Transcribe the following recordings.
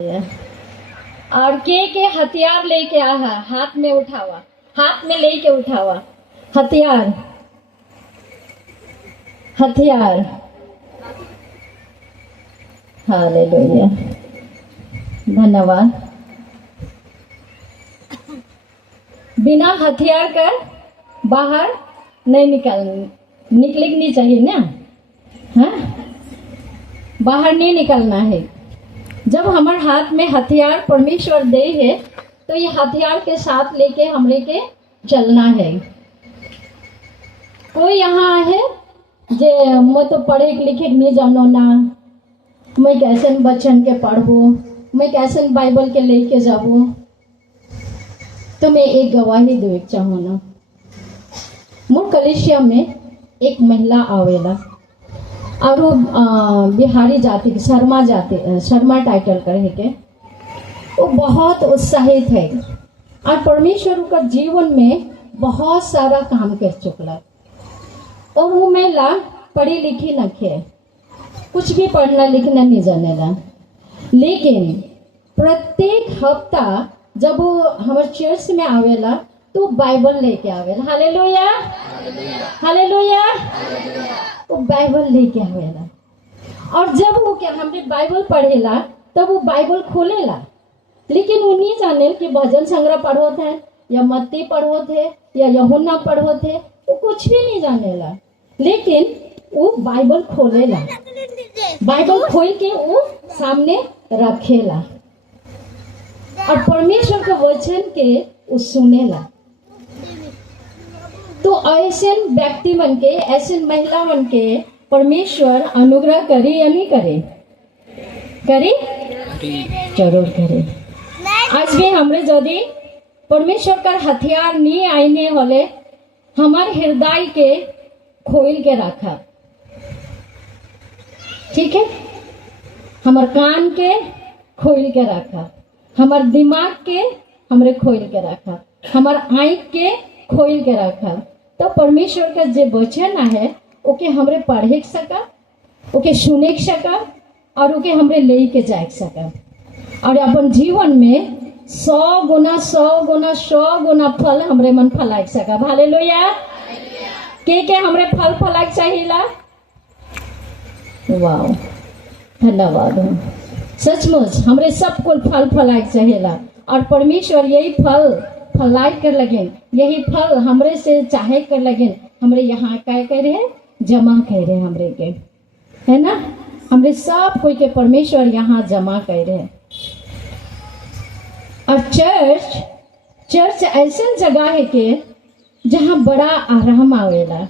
और के हथियार लेके आहा, हाथ में उठावा, हाथ में लेके उठावा हथियार, हथियार। हालेलुया, धन्यवाद। बिना हथियार कर बाहर नहीं निकलनी चाहिए ना, हाँ, बाहर नहीं निकलना है। जब हमारे हाथ में हथियार परमेश्वर दे है तो ये हथियार के साथ लेके हमरे के चलना है। कोई यहाँ है जे मैं तो पढ़े लिखे नहीं जानो ना, मैं कैसे बच्चन के पढ़बू, मैं कैसे बाइबल के लेके जाबू। तो मैं एक गवाही दे चाहूँ ना। मोर कलेशिया में एक महिला आवेला और वो बिहारी जाति की, शर्मा टाइटल करे के, वो बहुत उत्साहित है और परमेश्वर का जीवन में बहुत सारा काम कर चुकला। और वो महिला पढ़ी लिखी न थे, कुछ भी पढ़ना लिखना नहीं जानेला, लेकिन प्रत्येक हफ्ता जब वो हमारे चर्च में आवेला तो बाइबल लेके आवेला। Hallelujah, hallelujah. वो बाइबल लेके आवेला और जब वो क्या हमने बाइबल पढ़ेला तब वो बाइबल खोलेला, लेकिन वो नहीं जाने कि भजन संग्रह पढ़ो थे या मत्ती पढ़ो थे या यूहन्ना पढ़ो थे, वो कुछ भी नहीं जानेला। लेकिन वो बाइबल खोलेला, बाइबल खोल के वो सामने रखेला और परमेश्वर के वचन के वो सुनेला। तो ऐसे व्यक्ति मन के, ऐसे महिला मन के परमेश्वर अनुग्रह करे या नहीं करे? करे, जरूर करे। आज भी हमरे यदि परमेश्वर का हथियार नहीं आईने होले, हमारे हृदय के खोल के रखा, ठीक है, हमारे कान के खोल के रखा, हमारे दिमाग के हमरे खोल के रखा, हमारे आँख के खोल के रखा। तो परमेश्वर का जो वचन है ओके हमरे पढ़े सका, ओके सुने सका और ओके हमरे ले के जा सका और अपन जीवन में 100 गुना 100 गुना 100 गुना फल हमरे मन फलाए सका। हालेलुया। के हमरे फल फलाए चाहिए? वाह, धन्यवाद। सचमुच हमरे सब कुल फल फलाए चाहिए और परमेश्वर यही फल फलाए कर लगे, यही फल हमरे से चाहे कर लगे, हमरे यहाँ क्या कह रहे हैं, जमा कह रहे हैं हमरे के, है ना। हमरे सब कोई के परमेश्वर यहाँ जमा कर रहे हैं। और चर्च ऐसी जगह है कि जहाँ बड़ा आराम आवेला,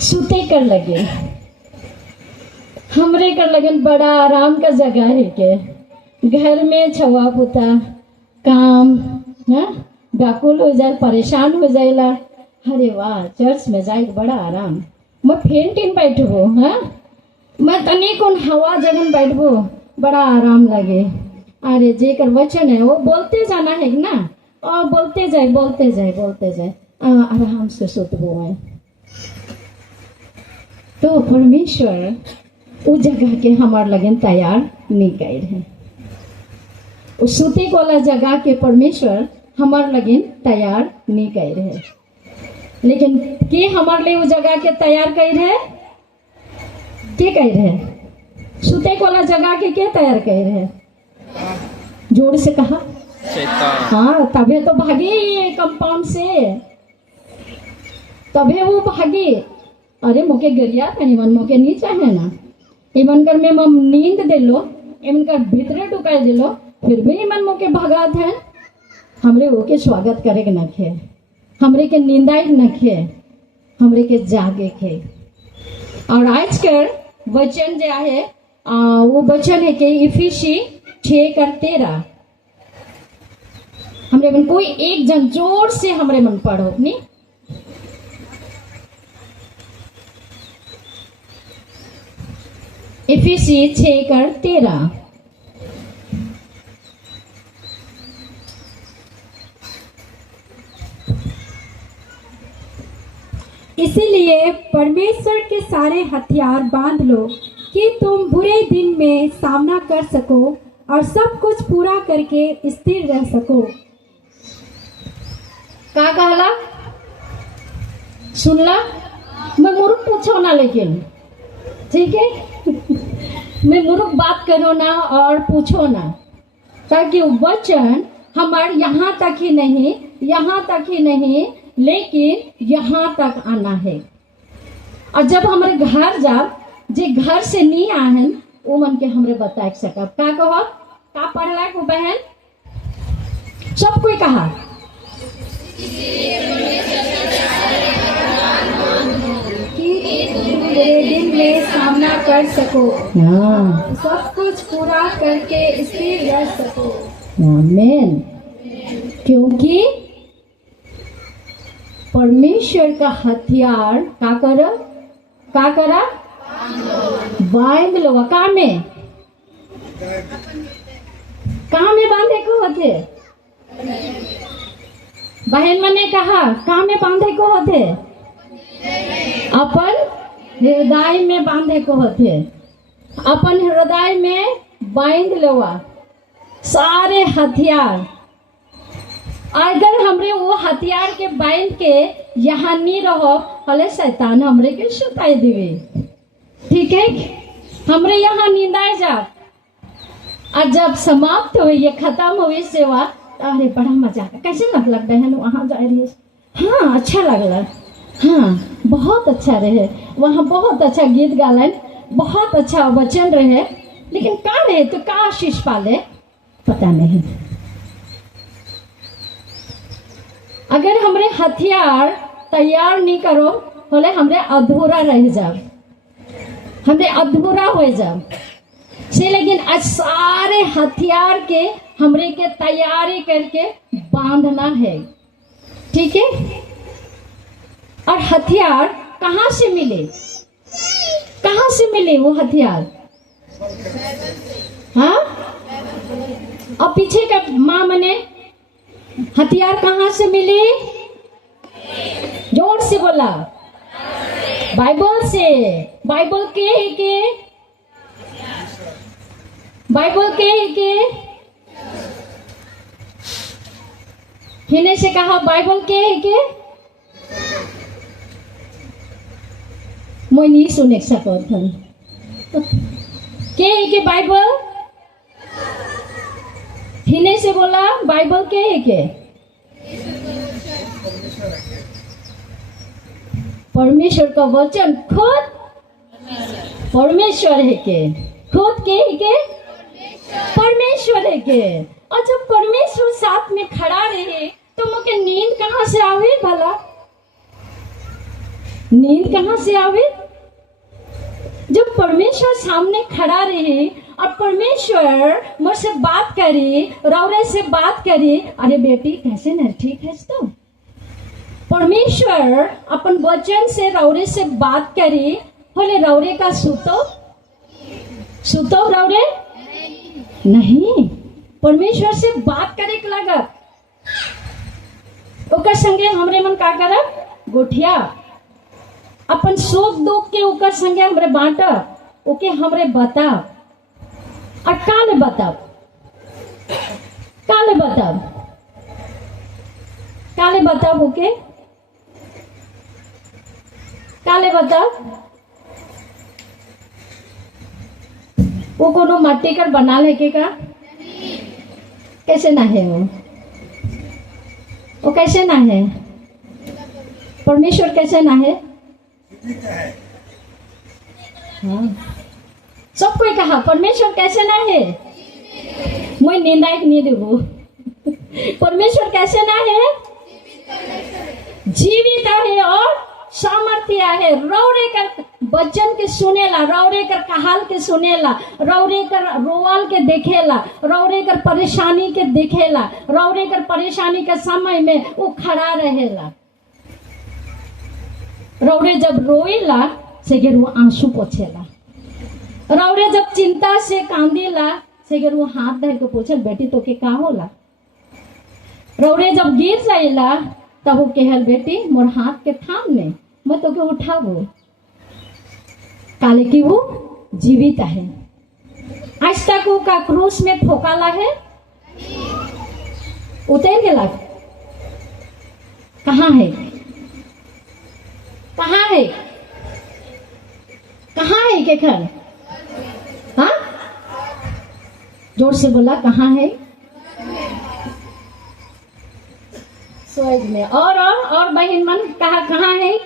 सुते कर लगे, हमरे कर लगन बड़ा आराम का जगह है के घर में छवा पुता काम, हाँ, व्याकुल हो जाए, परेशान हो जाएला। अरे वाह, चर्च में जाए बड़ा आराम, मैं फेंटिन बैठबो, हाँ, मैं तनी कौन हवा जगन बैठबो, बड़ा आराम लगे। अरे जेकर वचन है वो बोलते जाना है ना, और बोलते जाए बोलते जाए बोलते जाए, आराम से सुतबो है। तो परमेश्वर उस जगह के हमारे लगन तैयार नहीं कर है, उस सूते वाला जगह के परमेश्वर हमारे लगन तैयार नहीं कर रहे, लेकिन के हमारे लिए वो जगह के तैयार कर रहे, के कर रहे, सूते वाला जगह के तैयार कर रहे? जोर से कहा, हाँ, तबे तो भागे कंपाउंड से, तबे वो भागे। अरे मोके गरिया था निमन, मोके नहीं चाहे ना, इमन कर में मम नींद दिलो, इमन कर भीतरे टुका दिलो, फिर भी इमन मोके भगात है। हमरे ओके स्वागत करे के नखे, हमरे के नींदाई नखे, हमरे के जागे के। और आज कर वचन जो है वो वचन है कि इफिसी 6:13। हमरे मन कोई एक जन जोर से हमरे मन पढ़ो अपनी। इफिसी 6:13। इसीलिए परमेश्वर के सारे हथियार बांध लो कि तुम बुरे दिन में सामना कर सको और सब कुछ पूरा करके स्थिर रह सको। का कहला सुनला? मैं मूर्ख पूछो ना, लेकिन ठीक है मैं मूर्ख बात करो ना और पूछो ना, ताकि वचन हमारे यहाँ तक ही नहीं, यहाँ तक ही नहीं, लेकिन यहाँ तक आना है। और जब हमारे घर जा जे घर से नहीं आहन वो मन के हमरे बता सकब। का कहो? का पढ़ला को बहन? सब कोई कहा कि तुम बुरे दिन में सामना कर सको, हाँ, सब कुछ पूरा करके स्थिर रह सको। आमीन। क्योंकि परमेश्वर का हथियार का करा बांध लो। कहाँ में बांधे को होते? बहन मने कहा कहाँ में बांधे को होते? अपन हृदय में बांधे को होते। अपन हृदय में बांध लो सारे हथियार। अगर हमरे वो हथियार के बांध के यहाँ नहीं रहो, हले शैतान हमरे के सुताई देवे। ठीक है, हमरे यहाँ नींदाए जा। और जब समाप्त हुई, ये खत्म हुई सेवा, अरे बड़ा मजा आया। कैसे मतलब बहन वहाँ जा रही है? हाँ अच्छा लगला, हाँ बहुत अच्छा रहे वहाँ, बहुत अच्छा गीत गालन, बहुत अच्छा वचन रहे। लेकिन का रहे तो का आशीष पाले पता नहीं। अगर हमरे हथियार तैयार नहीं करो बोले हमरे अधूरा रह जाओ, हमरे अधूरा हो जाओ से। लेकिन आज सारे हथियार के हमरे के तैयारी करके बांधना है। ठीक है, और हथियार कहाँ से मिले? कहाँ से मिले वो हथियार? हाँ, और पीछे का माँ मने हथियार कहाँ से मिले? जोर से बोला। बाइबल से। बाइबल के बाइबल के हिने से कहा बाइबल के मैं नहीं सुने सको के बाइबल हिने से बोला बाइबल के परमेश्वर का वचन खुद परमेश्वर है के, खुद के परमेश्वर है के। और जब परमेश्वर साथ में खड़ा रहे तो मुझे नींद कहाँ से आवे? भला नींद कहाँ से आवे? जब परमेश्वर सामने खड़ा रहे और परमेश्वर मुझसे बात करे, रौरे से बात करे, अरे बेटी कैसे न ठीक है तो परमेश्वर अपन वचन से रौरे से बात करे, बोले रौरे का सुतो रौरे नहीं, परमेश्वर से बात करे के लगा। ओकर संगे हमरे मन का करब? गोठिया अपन सुख दुख के ओकर संगे हमरे बांटा, ओके हमरे बता। और काले बताब ओके काले बताब। वो कोनो मट्टी कर बना लेके का? कैसे ना है वो कैसे ना है? परमेश्वर कैसे ना है? हाँ, सब कोई कहा परमेश्वर कैसे ना है? मैं निंदायक नहीं देबो। परमेश्वर कैसे ना है? जीवित है और सामर्थ्य है। रौरे कर वचन के सुनेला, रौरे कर कहाल के सुनेला, रौरे कर रोवाल के देखेला, रौरे कर परेशानी के देखेला, रौरे कर परेशानी के समय में वो खड़ा रहेला। रौरे जब रोएला से गिर वो आंसू पोछेला, रौरे जब चिंता से कांदेला से गिर वो हाथ धर के पूछल बेटी तो के का होला। रौरे जब गिर जाइला तब वो कहल बेटी मोर हाथ के थाम ने मैं तो के उठाबो। काले की वो जीवित है। आज तक वो का क्रूस में ठोकाला है, उतर गेला, कहाँ है, कहाँ है, कहाँ है के घर? हाँ, जोर से बोला, कहाँ है? स्वर्ग में। और बहन मन कहा, कहाँ है?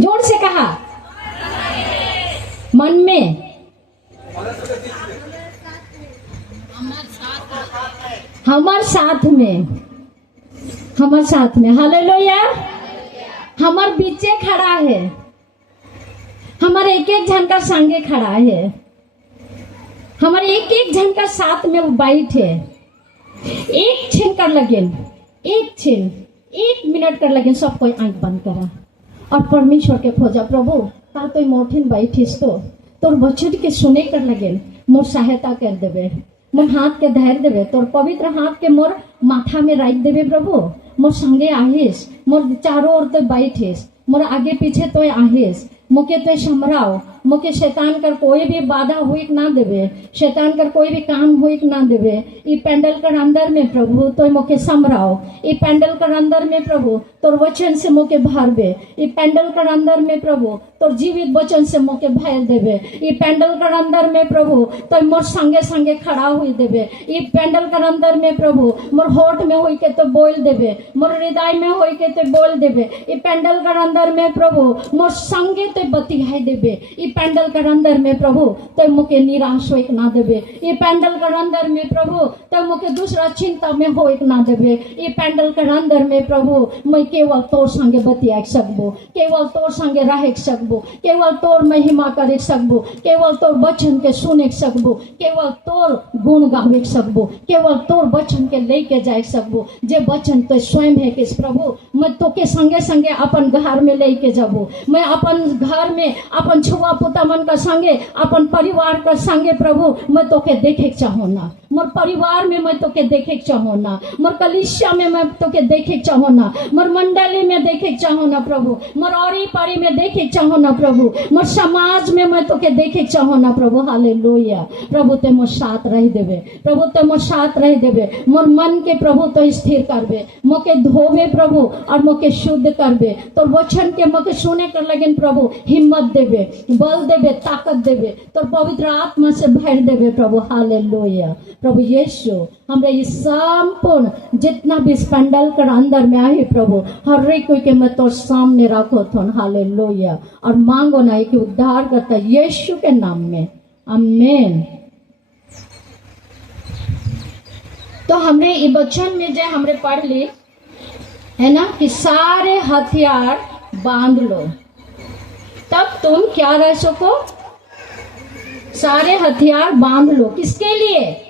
जोर से कहा, मन में। हमार साथ में, हमार साथ में। हालेलुया। हमार बीचे खड़ा है, हमार एक एक जन का संगे खड़ा है, हमारे एक एक जन का साथ में वो बैठे। एक क्षण कर लगेन, एक क्षण, एक मिनट कर लगेन, सब कोई आंख बंद करा और परमेश्वर के खोजा, प्रभु ता तो मोठिन बैठिस तो तोर वचन के सुने कर लगेन, मोर सहायता कर देवे, मोर हाथ के धैर्य देवे, तोर पवित्र हाथ के मोर माथा में राख देवे। प्रभु मोर संगे आहिस, मोर चारों ओर तो बैठिस, मोर आगे पीछे तो आहिस, मुके तो समराओ, मुके शैतान कर कोई भी बाधा हुई ना देवे, शैतान कर कोई भी काम हुई ना देवे। ई पेंडल कर अंदर में प्रभु तो मुके समराओ, ई पेंडल कर अंदर में प्रभु तोर वचन से मुके भरबे, ई पेंडल कर अंदर में प्रभु तोर जीवित वचन से मुके भर देवे, ई पेंडल कर अंदर में प्रभु तो मोर संगे संगे खड़ा हुई देवे, ई पेंडल कर अंदर में प्रभु मोर होठ में होई के तो बोल देवे, मोर हृदय में होई के तो बोल देवे, ई पेंडल कर अंदर में प्रभु मोर संगे तो बतियाई देवे, ई पेंडल कर अंदर में प्रभु तो मुके निराश होइक ना देवे, ये पेंडल कर अंदर में प्रभु तो मुके दूसरा चिंता में होइक ना देवे, ये पेंडल कर अंदर में प्रभु मैं केवल तोर संगे बतिया सकबो, केवल तोर संगे रह सकबो, केवल तोर महिमा कर सकबो, केवल तोर वचन के सुन सकबो, केवल तोर गुण गावे सकबो, केवल तोर वचन के लेके जाए सकबो। जे वचन तो स्वयं है कि प्रभु मैं तो के संगे संगे अपन घर में लेके जाबो, मैं अपन घर में अपन छुआ पुता मन का संगे, अपन परिवार का संगे प्रभु मैं तो के देखे चाहो ना, मोर परिवार में मैं तो के देखे चाहो ना, मोर कलिसिया में मैं तो के देखे चाहो ना, मोर मंडली में देखे चाहो ना प्रभु, मोर औरी पारी में देखे चाहो ना प्रभु, मोर समाज में मैं तो के देखे चाहो ना प्रभु। हालेलुया। प्रभु ते मोर साथ रह देवे, प्रभु ते मोर साथ रह देवे, मोर मन के प्रभु तो स्थिर करबे, मोके धोवे प्रभु और मोके शुद्ध करबे, तो वचन के मोके सुने कर लगन प्रभु हिम्मत देवे, बल देवे, ताकत देवे, तो पवित्र आत्मा से भर देवे प्रभु। हालेलुया। प्रभु यीशु हमरे ये संपूर्ण जितना भी स्पेंडल कर अंदर में आए प्रभु हर एक कोई के मैं तो सामने रखो थोन। हालेलुया। और मांगो ना कि उद्धार करता यीशु के नाम में, आमीन। तो हमरे ये वचन में जो हमरे पढ़ ली है ना कि सारे हथियार बांध लो तब तुम क्या रह सको। सारे हथियार बांध लो किसके लिए,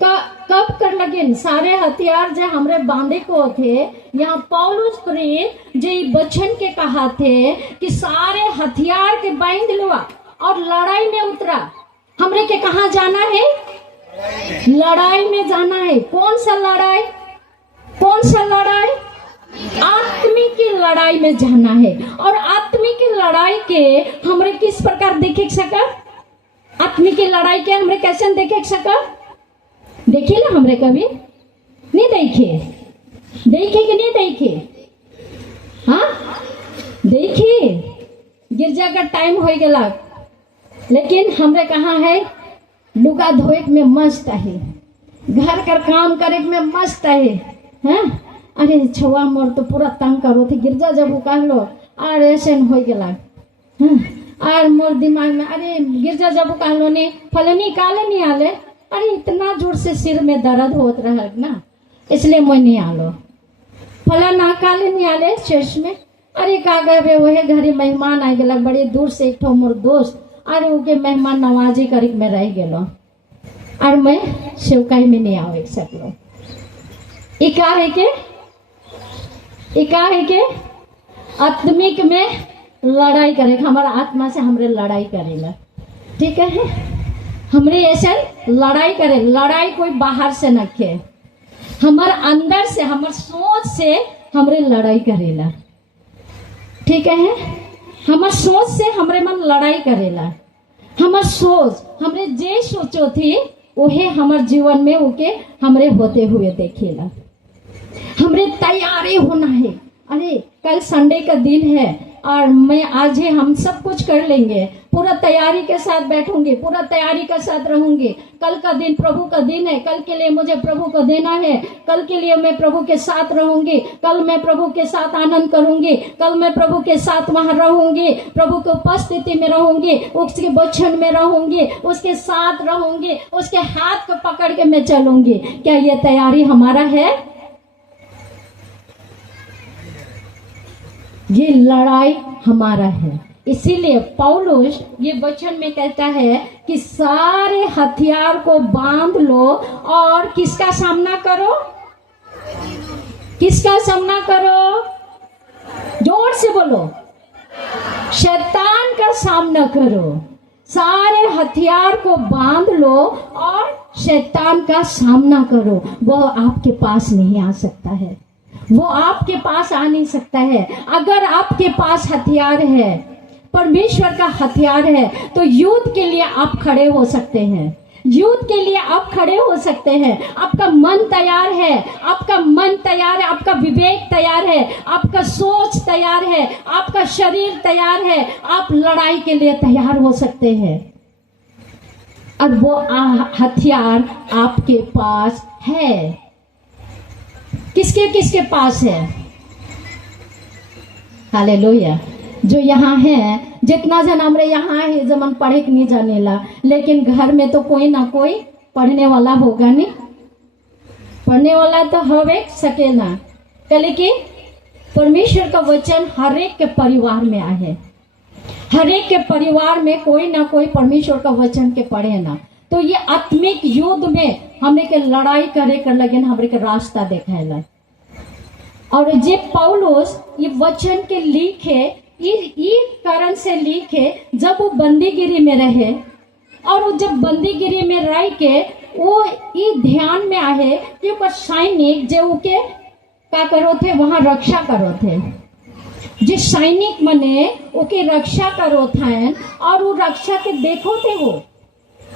कब कर लगे सारे हथियार जो हमरे बांधे को थे। यहाँ पौलुस प्रेरित जो वचन के कहा थे कि सारे हथियार के बांध लो और लड़ाई में उतरा। हमरे के कहाँ जाना है, लड़ाई में जाना है। कौन सा लड़ाई, कौन सा लड़ाई, आत्मिक की लड़ाई में जाना है। और आत्मिक की लड़ाई के हमरे किस प्रकार देखे सका, आत्मिक की लड़ाई के हमरे कैसे देखे सका, देखिए ना हमरे कभी नहीं देखे, देखे कि नहीं देखे, हाँ देखिए गिरजा का टाइम हो गया लेकिन हमरे कहाँ है, लुगा धोए में मस्त है, घर का काम करे में मस्त है। हाँ अरे छुआ मोर तो पूरा तंग करो थे, गिरजा जब वो कह लो और ऐसे हो गया। हाँ और मोर दिमाग में अरे गिरजा जब वो कह लो ने फलनी काले नहीं आले, अरे इतना जोर से सिर में दर्द होत रहा ना इसलिए मैं नहीं आलो, फला ना काले नहीं आले शेष में। अरे का गए वह घरे मेहमान आ गया बड़े दूर से, एक ठो मोर दोस्त, अरे उनके मेहमान नवाजी करीब में रह गलो और मैं शिवकाई में नहीं आवे सकलो। इका है के आत्मिक में लड़ाई करे, हमारा आत्मा से हमरे लड़ाई करेला, ठीक है। हमरे ऐसे लड़ाई करे, लड़ाई कोई बाहर से न खे, हमारे अंदर से, हमारे सोच से हमरे लड़ाई करेला, ठीक है। हमारे सोच से हमरे मन लड़ाई करेला। हमार सोच हमरे जे सोचो थी वही हमार जीवन में ओके हमरे होते हुए देखेला। हमरे तैयारी होना है। अरे कल संडे का दिन है और मैं आज ही हम सब कुछ कर लेंगे, पूरा तैयारी के साथ बैठूंगी, पूरा तैयारी के साथ रहूंगी। कल का दिन प्रभु का दिन है, कल के लिए मुझे प्रभु को देना है, कल के लिए मैं प्रभु के साथ रहूंगी, कल मैं प्रभु के साथ आनंद करूंगी, कल मैं प्रभु के साथ वहां रहूंगी, प्रभु की उपस्थिति में रहूंगी, उसके वचन में रहूंगी, उसके साथ रहूंगी, उसके हाथ को पकड़ के मैं चलूंगी। क्या ये तैयारी हमारा है? ये लड़ाई हमारा है। इसीलिए पौलुस ये वचन में कहता है कि सारे हथियार को बांध लो और किसका सामना करो? किसका सामना करो? जोर से बोलो, शैतान का सामना करो। सारे हथियार को बांध लो और शैतान का सामना करो। वो आपके पास नहीं आ सकता है, वो आपके पास आ नहीं सकता है। अगर आपके पास हथियार है, परमेश्वर का हथियार है, तो युद्ध के लिए आप खड़े हो सकते हैं। युद्ध के लिए आप खड़े हो सकते हैं। आपका मन तैयार है, आपका मन तैयार है, आपका विवेक तैयार है, आपका सोच तैयार है, आपका शरीर तैयार है, आप लड़ाई के लिए तैयार हो सकते हैं। और वो हथियार आपके पास है। किसके किसके पास है? हालेलुया। जो यहाँ है, जितना जन हमरे यहाँ है जमन पढ़े के नहीं जानेला, लेकिन घर में तो कोई ना कोई पढ़ने वाला होगा नहीं। पढ़ने वाला तो हवे सकेला, कल कि परमेश्वर का वचन हर एक के परिवार में आए। हर एक के परिवार में कोई ना कोई परमेश्वर का वचन के पढ़े ना। तो ये आत्मिक युद्ध में हमने के लड़ाई करे कर लगे, हमरे के रास्ता देखाएला। और जे पौलुस ये वचन के लिखे, ये कारण से लिखे, जब वो बंदीगिरी में रहे, और वो जब बंदीगिरी में रह के वो ये ध्यान में आए कि वो सैनिक जो के का करो थे, वहां रक्षा करो थे। जो सैनिक मने ओके रक्षा करो थे, और वो रक्षा के देखो थे वो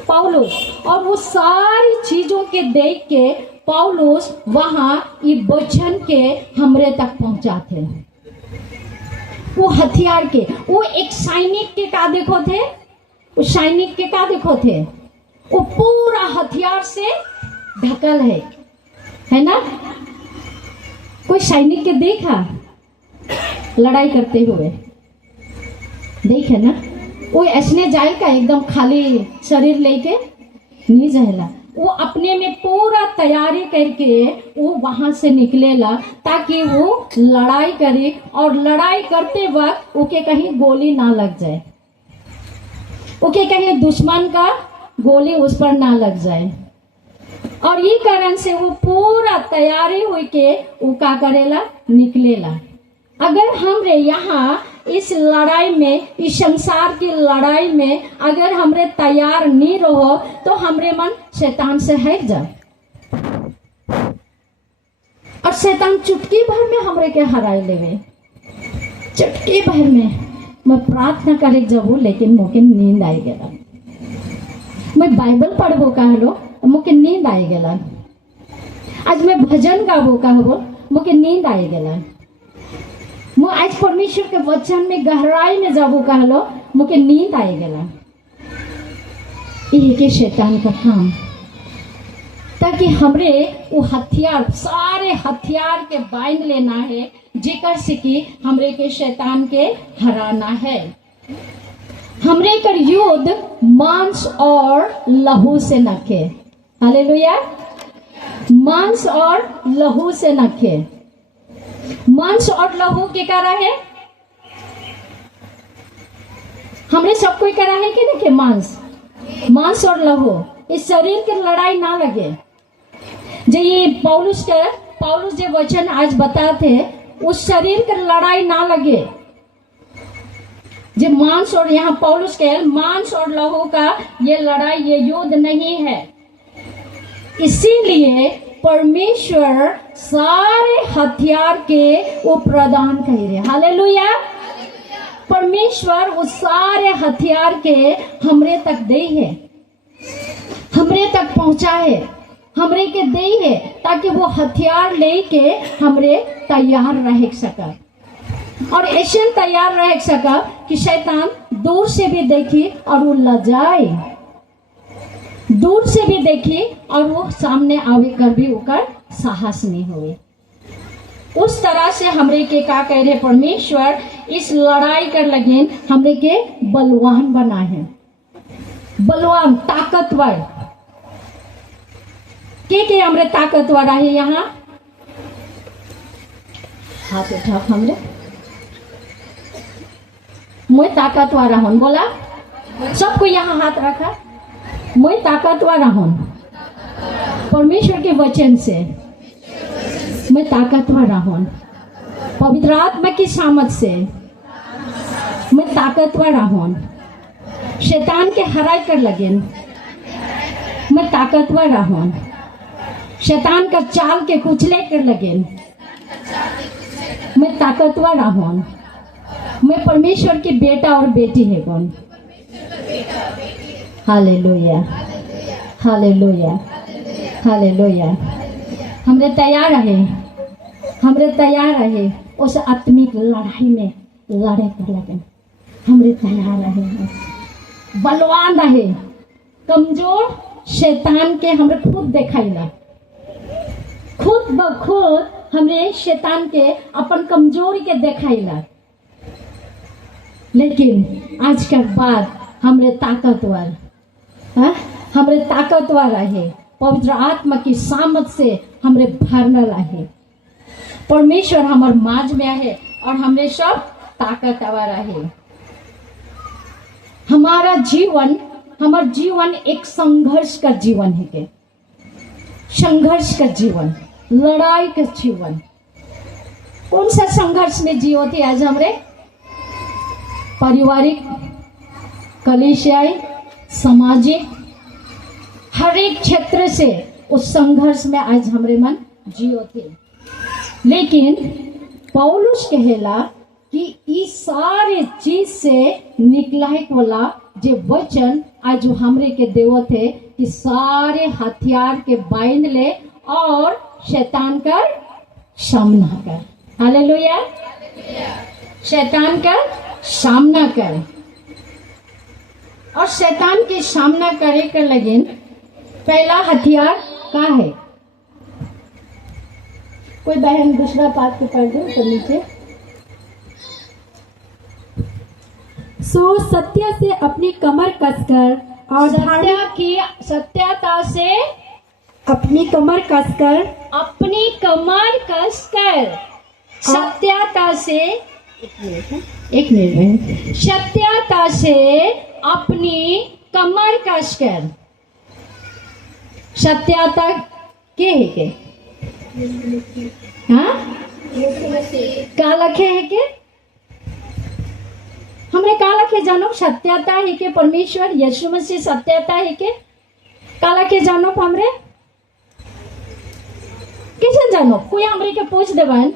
पौलुस, और वो सारी चीजों के देख के पौलुस वहां ये वचन के हमरे तक पहुंचाते। वो हथियार के, वो एक सैनिक के का देखो थे, वो सैनिक के का देखो थे, वो पूरा हथियार से ढकल है ना। कोई सैनिक के देखा लड़ाई करते हुए? देखे ना, वो ऐसने जाए का एकदम खाली शरीर लेके नहीं जाएला। वो अपने में पूरा तैयारी करके वो वहां से निकलेला, ताकि वो लड़ाई करे, और लड़ाई करते वक्त ओके कहीं गोली ना लग जाए, ओके कहीं दुश्मन का गोली उस पर ना लग जाए। और ये कारण से वो पूरा तैयारी हुई के वो का करेला, निकलेला। अगर हमरे यहाँ इस लड़ाई में, इस संसार की लड़ाई में अगर हमरे तैयार नहीं रहो, तो हमरे मन शैतान से हट जाए, और शैतान चुटकी भर में हमरे के हराए लेवे। चुटकी भर में मैं प्रार्थना करे जाबू, लेकिन मुझे नींद आई गया। मैं बाइबल पढ़बो कहलो, मुझे नींद आई गया। आज मैं भजन गाबो कहबो, मुझे नींद आई गया। मैं आज परमेश्वर के वचन में गहराई में जाबो कहलो, मुझे नींद आई गया। ये के शैतान का काम, ताकि हमरे वो हथियार, सारे हथियार के बांध लेना है, जेकर से कि हमरे के शैतान के हराना है। हमरे कर युद्ध मांस और लहू से नखे। हालेलुया। मांस और लहू से नखे। मांस और लहू के करा है, हमरे सब कोई करा है कि देखे मांस और लहू। इस शरीर के लड़ाई ना लगे। जो ये पौलुस जो वचन आज बताते, उस शरीर के लड़ाई ना लगे। जो मांस और, यहाँ पौलुस के मांस और लहू का ये लड़ाई, ये युद्ध नहीं है। इसीलिए परमेश्वर सारे हथियार के वो प्रदान करे। हालेलुया। परमेश्वर उस सारे हथियार के हमरे तक दे है, हमरे तक पहुंचा है, हमरे के दे है, ताकि वो हथियार लेके हमरे तैयार रह सका और ऐसे तैयार रह सका कि शैतान दूर से भी देखी और वो लजाए, दूर से भी देखी और वो सामने आवे कर भी ओकर साहस नहीं हुए। उस तरह से हमरे के का कह रहे परमेश्वर इस लड़ाई कर लगे हमरे के बलवान बना है, बलवान ताकतवर के हमरे ताकतवर है। यहाँ हाथ उठा हमरे, मैं ताकतवर हूं, बोला सबको यहाँ हाथ रखा, मैं ताकतवर हूं परमेश्वर के वचन से, मैं ताकतवर हूं पवित्र आत्मा की सामर्थ से, मैं ताकतवर हूं शैतान के हराई कर लगे, मैं ताकतवर हूं शैतान का चाल के कुचले कर लगे, मैं ताकतवर हूं, मैं परमेश्वर की बेटा और बेटी है कौन। Hallelujah, hallelujah, hallelujah. हमरे तैयार रहे, हमरे तैयार रहे उस आत्मिक लड़ाई में लड़े कर लगे, हमरे तैयार रहे, बलवान रहे, कमजोर शैतान के हमरे खुद देखाइला, खुद ब खुद हमरे शैतान के अपन कमजोरी के देखाइला, लेकिन आज के बाद हमरे ताकतवर, हमरे ताकतवर रहे, पवित्र आत्मा की सामर्थ से हमरे भरनल है, परमेश्वर हमार माज में है और हमरे सब ताकतवर है। हमारा जीवन एक संघर्ष का जीवन है के, संघर्ष का जीवन, लड़ाई का जीवन। कौन सा संघर्ष में जियो थे आज हमरे? पारिवारिक, कलीसियाई, सामाजिक, हर एक क्षेत्र से उस संघर्ष में आज हमरे मन जियो थे। लेकिन पौलुस कहेला कि इस सारे चीज से निकला वाला जो वचन आज जो हमरे के देवो थे कि सारे हथियार के बांध ले और शैतान का सामना कर। हालेलुया, शैतान का सामना कर। और शैतान के सामना करे कर लगे पहला हथियार का है? कोई बहन दूसरा पाठ के पढ़ दो तो नीचे। सो सत्य से अपनी कमर कसकर और सत्यता से अपनी कमर कसकर, अपनी कमर कसकर, सत्यता से एक मिनट, सत्यता से अपनी कमर कसकर, सत्यता के है के हाँ का लखे है के हमने का लखे जानो सत्यता है के परमेश्वर यीशु मसीह सत्यता है के का लखे जानो हमरे किसे जानो? कोई हमरे के पूछ देवन,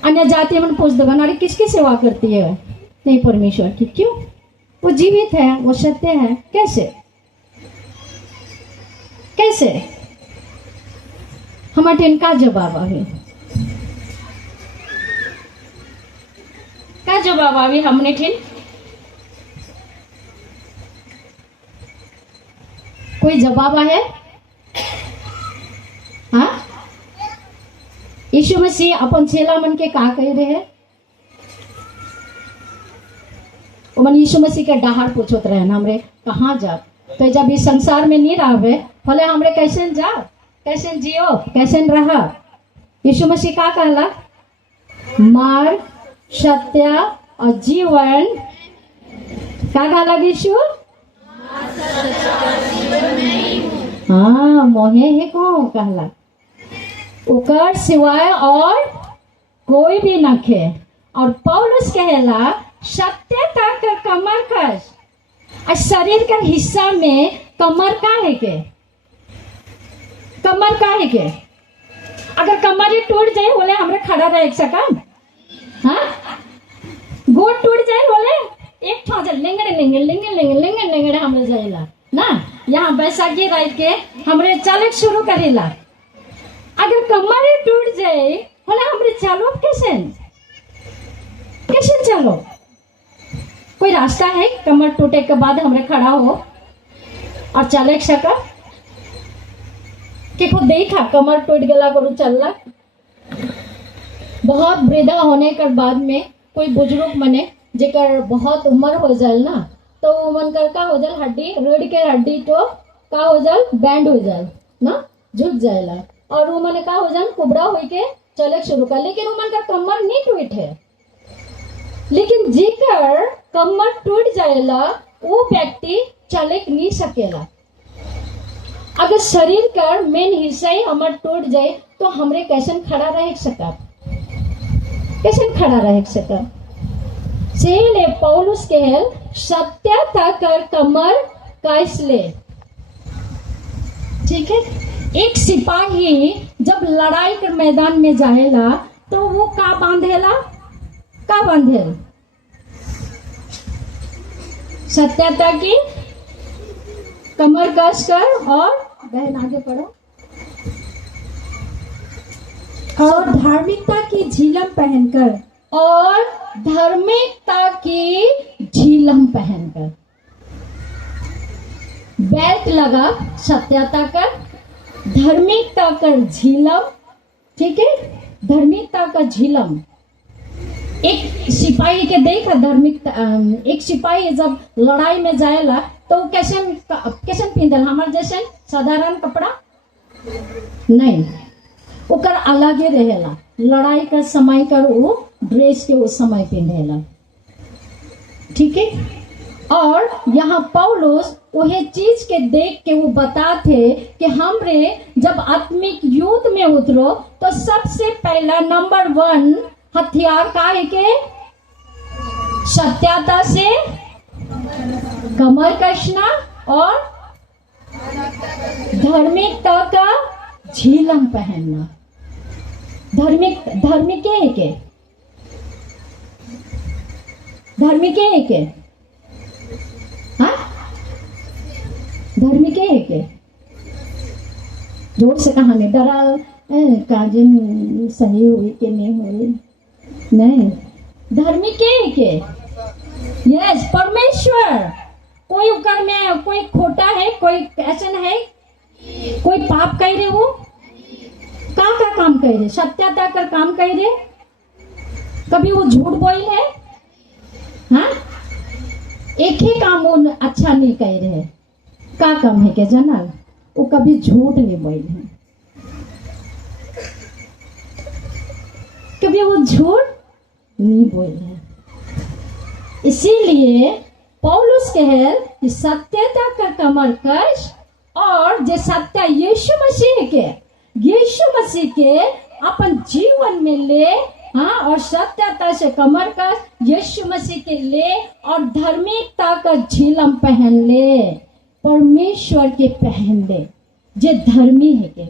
अन्य जाति में पूछ देवन, अरे किसकी सेवा करती है? नहीं, परमेश्वर की। क्यों? वो जीवित है, वो सत्य है। कैसे कैसे? हमारे इनका जवाब आवे, का जवाब आवे हमने ठिन? कोई जवाब है? हाँ, यीशु मसीह अपन चेला मन के का कह रहे हैं? मन यीशु मसीह के डाहर पूछत रहे हमरे कहाँ जा, तो जब इस संसार में नहीं रहे भले हमरे कैसे जा, कैसे जियो, कैसे रहा? यीशु मसीह का कहला? मार्ग, सत्य और जीवन। का कहला यीशु? हाँ, मोहे है को कहला, उकर सिवाय और कोई भी न खे। और पौलुस कहला सत्यता का कमर कस, शरीर का हिस्सा में कमर का है के? कमर का है के? अगर कमर ही टूट जाए बोले हमरे खड़ा रह सका? हाँ, गोड़ टूट जाए बोले एक ठो जल लेंगे लेंगे लेंगे लेंगे लेंगे लेंगे हमरे जाएला ना। यहाँ बैसाखी रात के हमरे चले शुरू करेला। अगर कमर टूट जाए बोले हमरे चलो कैसे कैसे चलो? कोई रास्ता है कमर टूटे के बाद हमरे खड़ा हो और चले सका? कि खुद देखा कमर टूट गला करो चलना। बहुत वृद्धा होने के बाद में कोई बुजुर्ग मने जेकर बहुत उम्र हो जाए ना, तो वो मन कर का हो जाए हड्डी रीढ़ के हड्डी तो का हो जाए बैंड हो जाए ना, झुक जाएला और वो मन का हो जाए कुबड़ा हो के चले शुरू कर। लेकिन वो मन का कमर नहीं टूट है। लेकिन जेकर कमर टूट जाएला वो व्यक्ति चले नहीं सकेला। अगर शरीर का मेन हिस्सा ही हमार टूट जाए तो हमरे कैसे खड़ा रह सका? कैसे खड़ा रह सका? सेले पौलुस कहल सत्यता कर कमर कैसले। ठीक है, एक सिपाही जब लड़ाई के मैदान में जाएला तो वो का बांधेला? का बांधेल? सत्यता की कमर कस कर और बहन आगे पढ़ो और धार्मिकता की झिलम पहनकर और धार्मिकता की झिलम पहनकर। बेल्ट लगा सत्यता का, धार्मिकता का झिलम। ठीक है, धार्मिकता का झिलम। एक सिपाही के देखा धार्मिकता, एक सिपाही जब लड़ाई में जाएला तो कैसे कैसे पिंधल? हमारे जैसे साधारण कपड़ा नहीं, ओकर अलग ही रहेला। लड़ाई का समय कर वो ड्रेस के उस समय पिंधेला। ठीक है, और यहाँ पौलुस वही चीज के देख के वो बताते कि हमरे जब आत्मिक युद्ध में उतरो तो सबसे पहला नंबर 1 हथियार का है के सत्यता से कमर कसना और धार्मिकता का झिलम पहनना। धार्मिक धार्मिक है के धार्मिक है के हाँ धार्मिक है के जोर से कहानी डरा काजिन सही हुई कि नहीं हुई? नहीं, धार्मिक है के यस परमेश्वर। कोई उकर में कोई खोटा है, कोई ऐसा है, कोई पाप कह रहे वो का काम कह रहे? सत्यता कर काम कह रहे। कभी वो झूठ बोल है? हाँ, एक ही काम वो अच्छा नहीं कह रहे। का काम है के जनल? वो कभी झूठ नहीं बोल है, कभी वो झूठ नहीं बोल है। इसीलिए पौलुस कहे कि सत्यता का कमर कस और जे सत्य यीशु मसीह के अपन जीवन में ले। हाँ, और सत्यता से कमर कस यीशु मसीह के ले और धार्मिकता का झिलम पहन ले, परमेश्वर के पहन ले। जे धर्मी है के,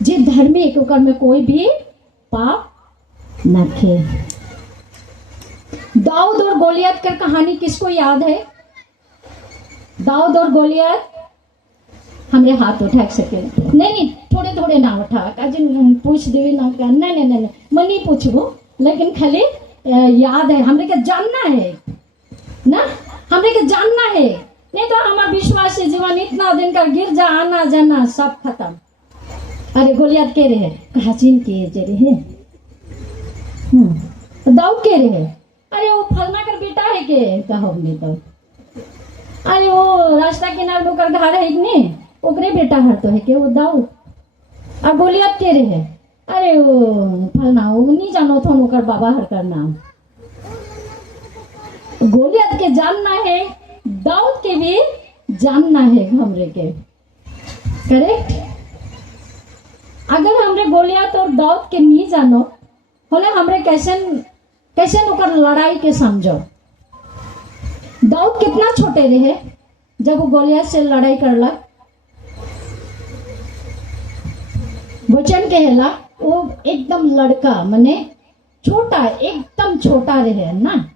जे धर्मी है के में कोई भी पाप न खे। दाऊद और गोलियत की कहानी किसको याद है? दाऊद और गोलियत हमरे हाथ उठा सके? नहीं, थोड़े थोड़े ना उठा काजिन पूछ देवी ना का। नहीं, मैं नहीं पूछबो, लेकिन खाली याद है। हमरे के जानना है ना, हमरे के जानना है। नहीं तो हमारा विश्वासी जीवन इतना दिन का गिर जा आना जाना सब खत्म। अरे गोलियत के रहे काजिन के जे रहे दाऊद के रहे। अरे वो फलना कर बेटा है के कहो नहीं तो। अरे वो रास्ता किनारे लोकर घर है नहीं, ओकरे बेटा हर तो है के वो दाऊद। और गोलियत के रहे, अरे वो फलना वो नहीं जानो थो ओकर बाबा हर कर नाम। गोलियत के जानना है, दाऊद के भी जानना है हमरे के। करेक्ट? अगर हमरे गोलियत और दाऊद के नहीं जानो होले हमरे कैसे ओकर लड़ाई के समझो। दाऊद कितना छोटे रहे जब वो गोलियत से लड़ाई करला। वचन कहेला वो एकदम लड़का मने छोटा, एकदम छोटा रहे ना,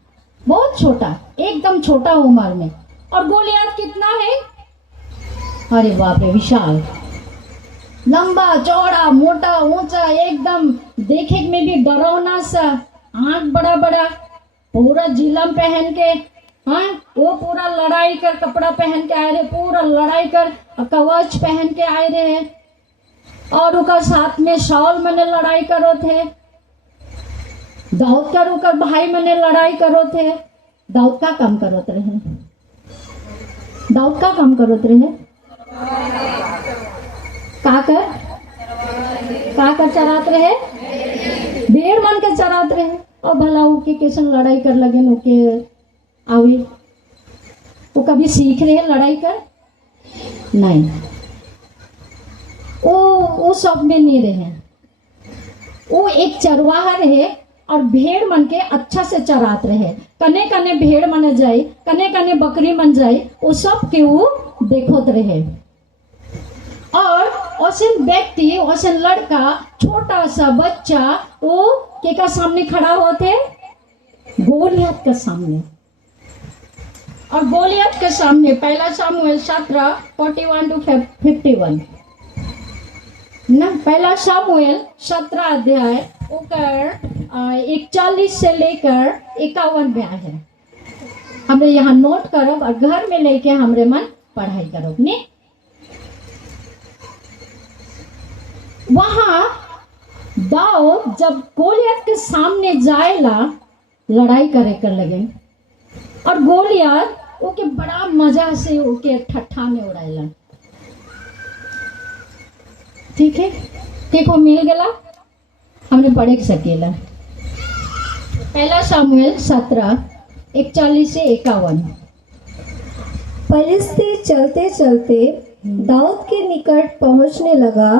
बहुत छोटा, एकदम छोटा उम्र में। और गोलियत कितना है? अरे बाप रे, विशाल, लंबा चौड़ा मोटा ऊंचा, एकदम देखे में भी डरावना सा, आंख बड़ा बड़ा, पूरा जिलम पहन के, हाँ वो पूरा लड़ाई कर कपड़ा पहन के आए रहे, पूरा लड़ाई कर कवच पहन के आए रहे, और उनका साथ में शाउल मैंने लड़ाई करो थे, दाऊद का रुकर भाई मैंने लड़ाई करो थे। दाऊद का काम करोत रहे, दाऊद का काम करोत रहे, का कर चरात रहे, भेड़ मन के चरात रहे। और भला उके कैसन लड़ाई कर लगे उके आवे, वो कभी सीख रहे लड़ाई कर? नहीं, वो सब में नहीं रहे। वो एक चरवाहा रहे और भेड़ मन के अच्छा से चरात रहे। कने कने भेड़ मन जाए, कने कने बकरी मन जाए, वो सब के वो देखोत रहे। और ओसन व्यक्ति, ओसन लड़का, छोटा सा बच्चा, वो के का सामने खड़ा होते, गोलियत के सामने। और गोलियत के सामने पहला सामुएल 17:41-51 ना, पहला सामुएल 17 अध्याय ओकर 41 से लेकर 51 में है। हमरे यहाँ नोट करब और घर में लेके हमरे मन पढ़ाई करब ने। वहां दाऊद जब गोलियत के सामने जाएला लड़ाई करे कर लगे, और गोलियत ओके बड़ा मजा से ओके ठट्ठा में उड़ाएला। ठीक है, ठीक हो, मिल गया, हमने पढ़े सकेला। पहला सामुएल 17:41 से 51। फलिस्ती चलते चलते दाऊद के निकट पहुंचने लगा,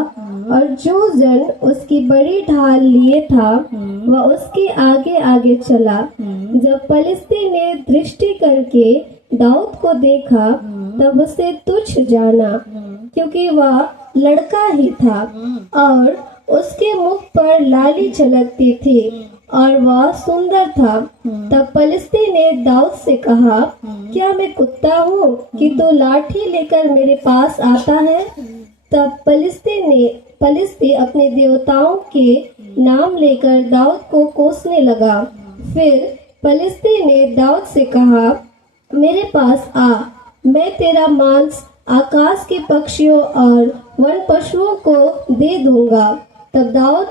और जो जन उसकी बड़ी ढाल लिए था वह उसके आगे आगे चला। जब फलिस्ती ने दृष्टि करके दाऊद को देखा तब उसे तुच्छ जाना, क्योंकि वह लड़का ही था और उसके मुख पर लाली छलकती थी और वह सुंदर था। तब फलिस्ती ने दाऊद से कहा, क्या मैं कुत्ता हूँ कि तू लाठी लेकर मेरे पास आता है? तब फलिस्ती अपने देवताओं के नाम लेकर दाऊद को कोसने लगा। फिर फलिस्ती ने दाऊद से कहा, मेरे पास आ, मैं तेरा मांस आकाश के पक्षियों और वन पशुओं को दे दूंगा। तब दाऊद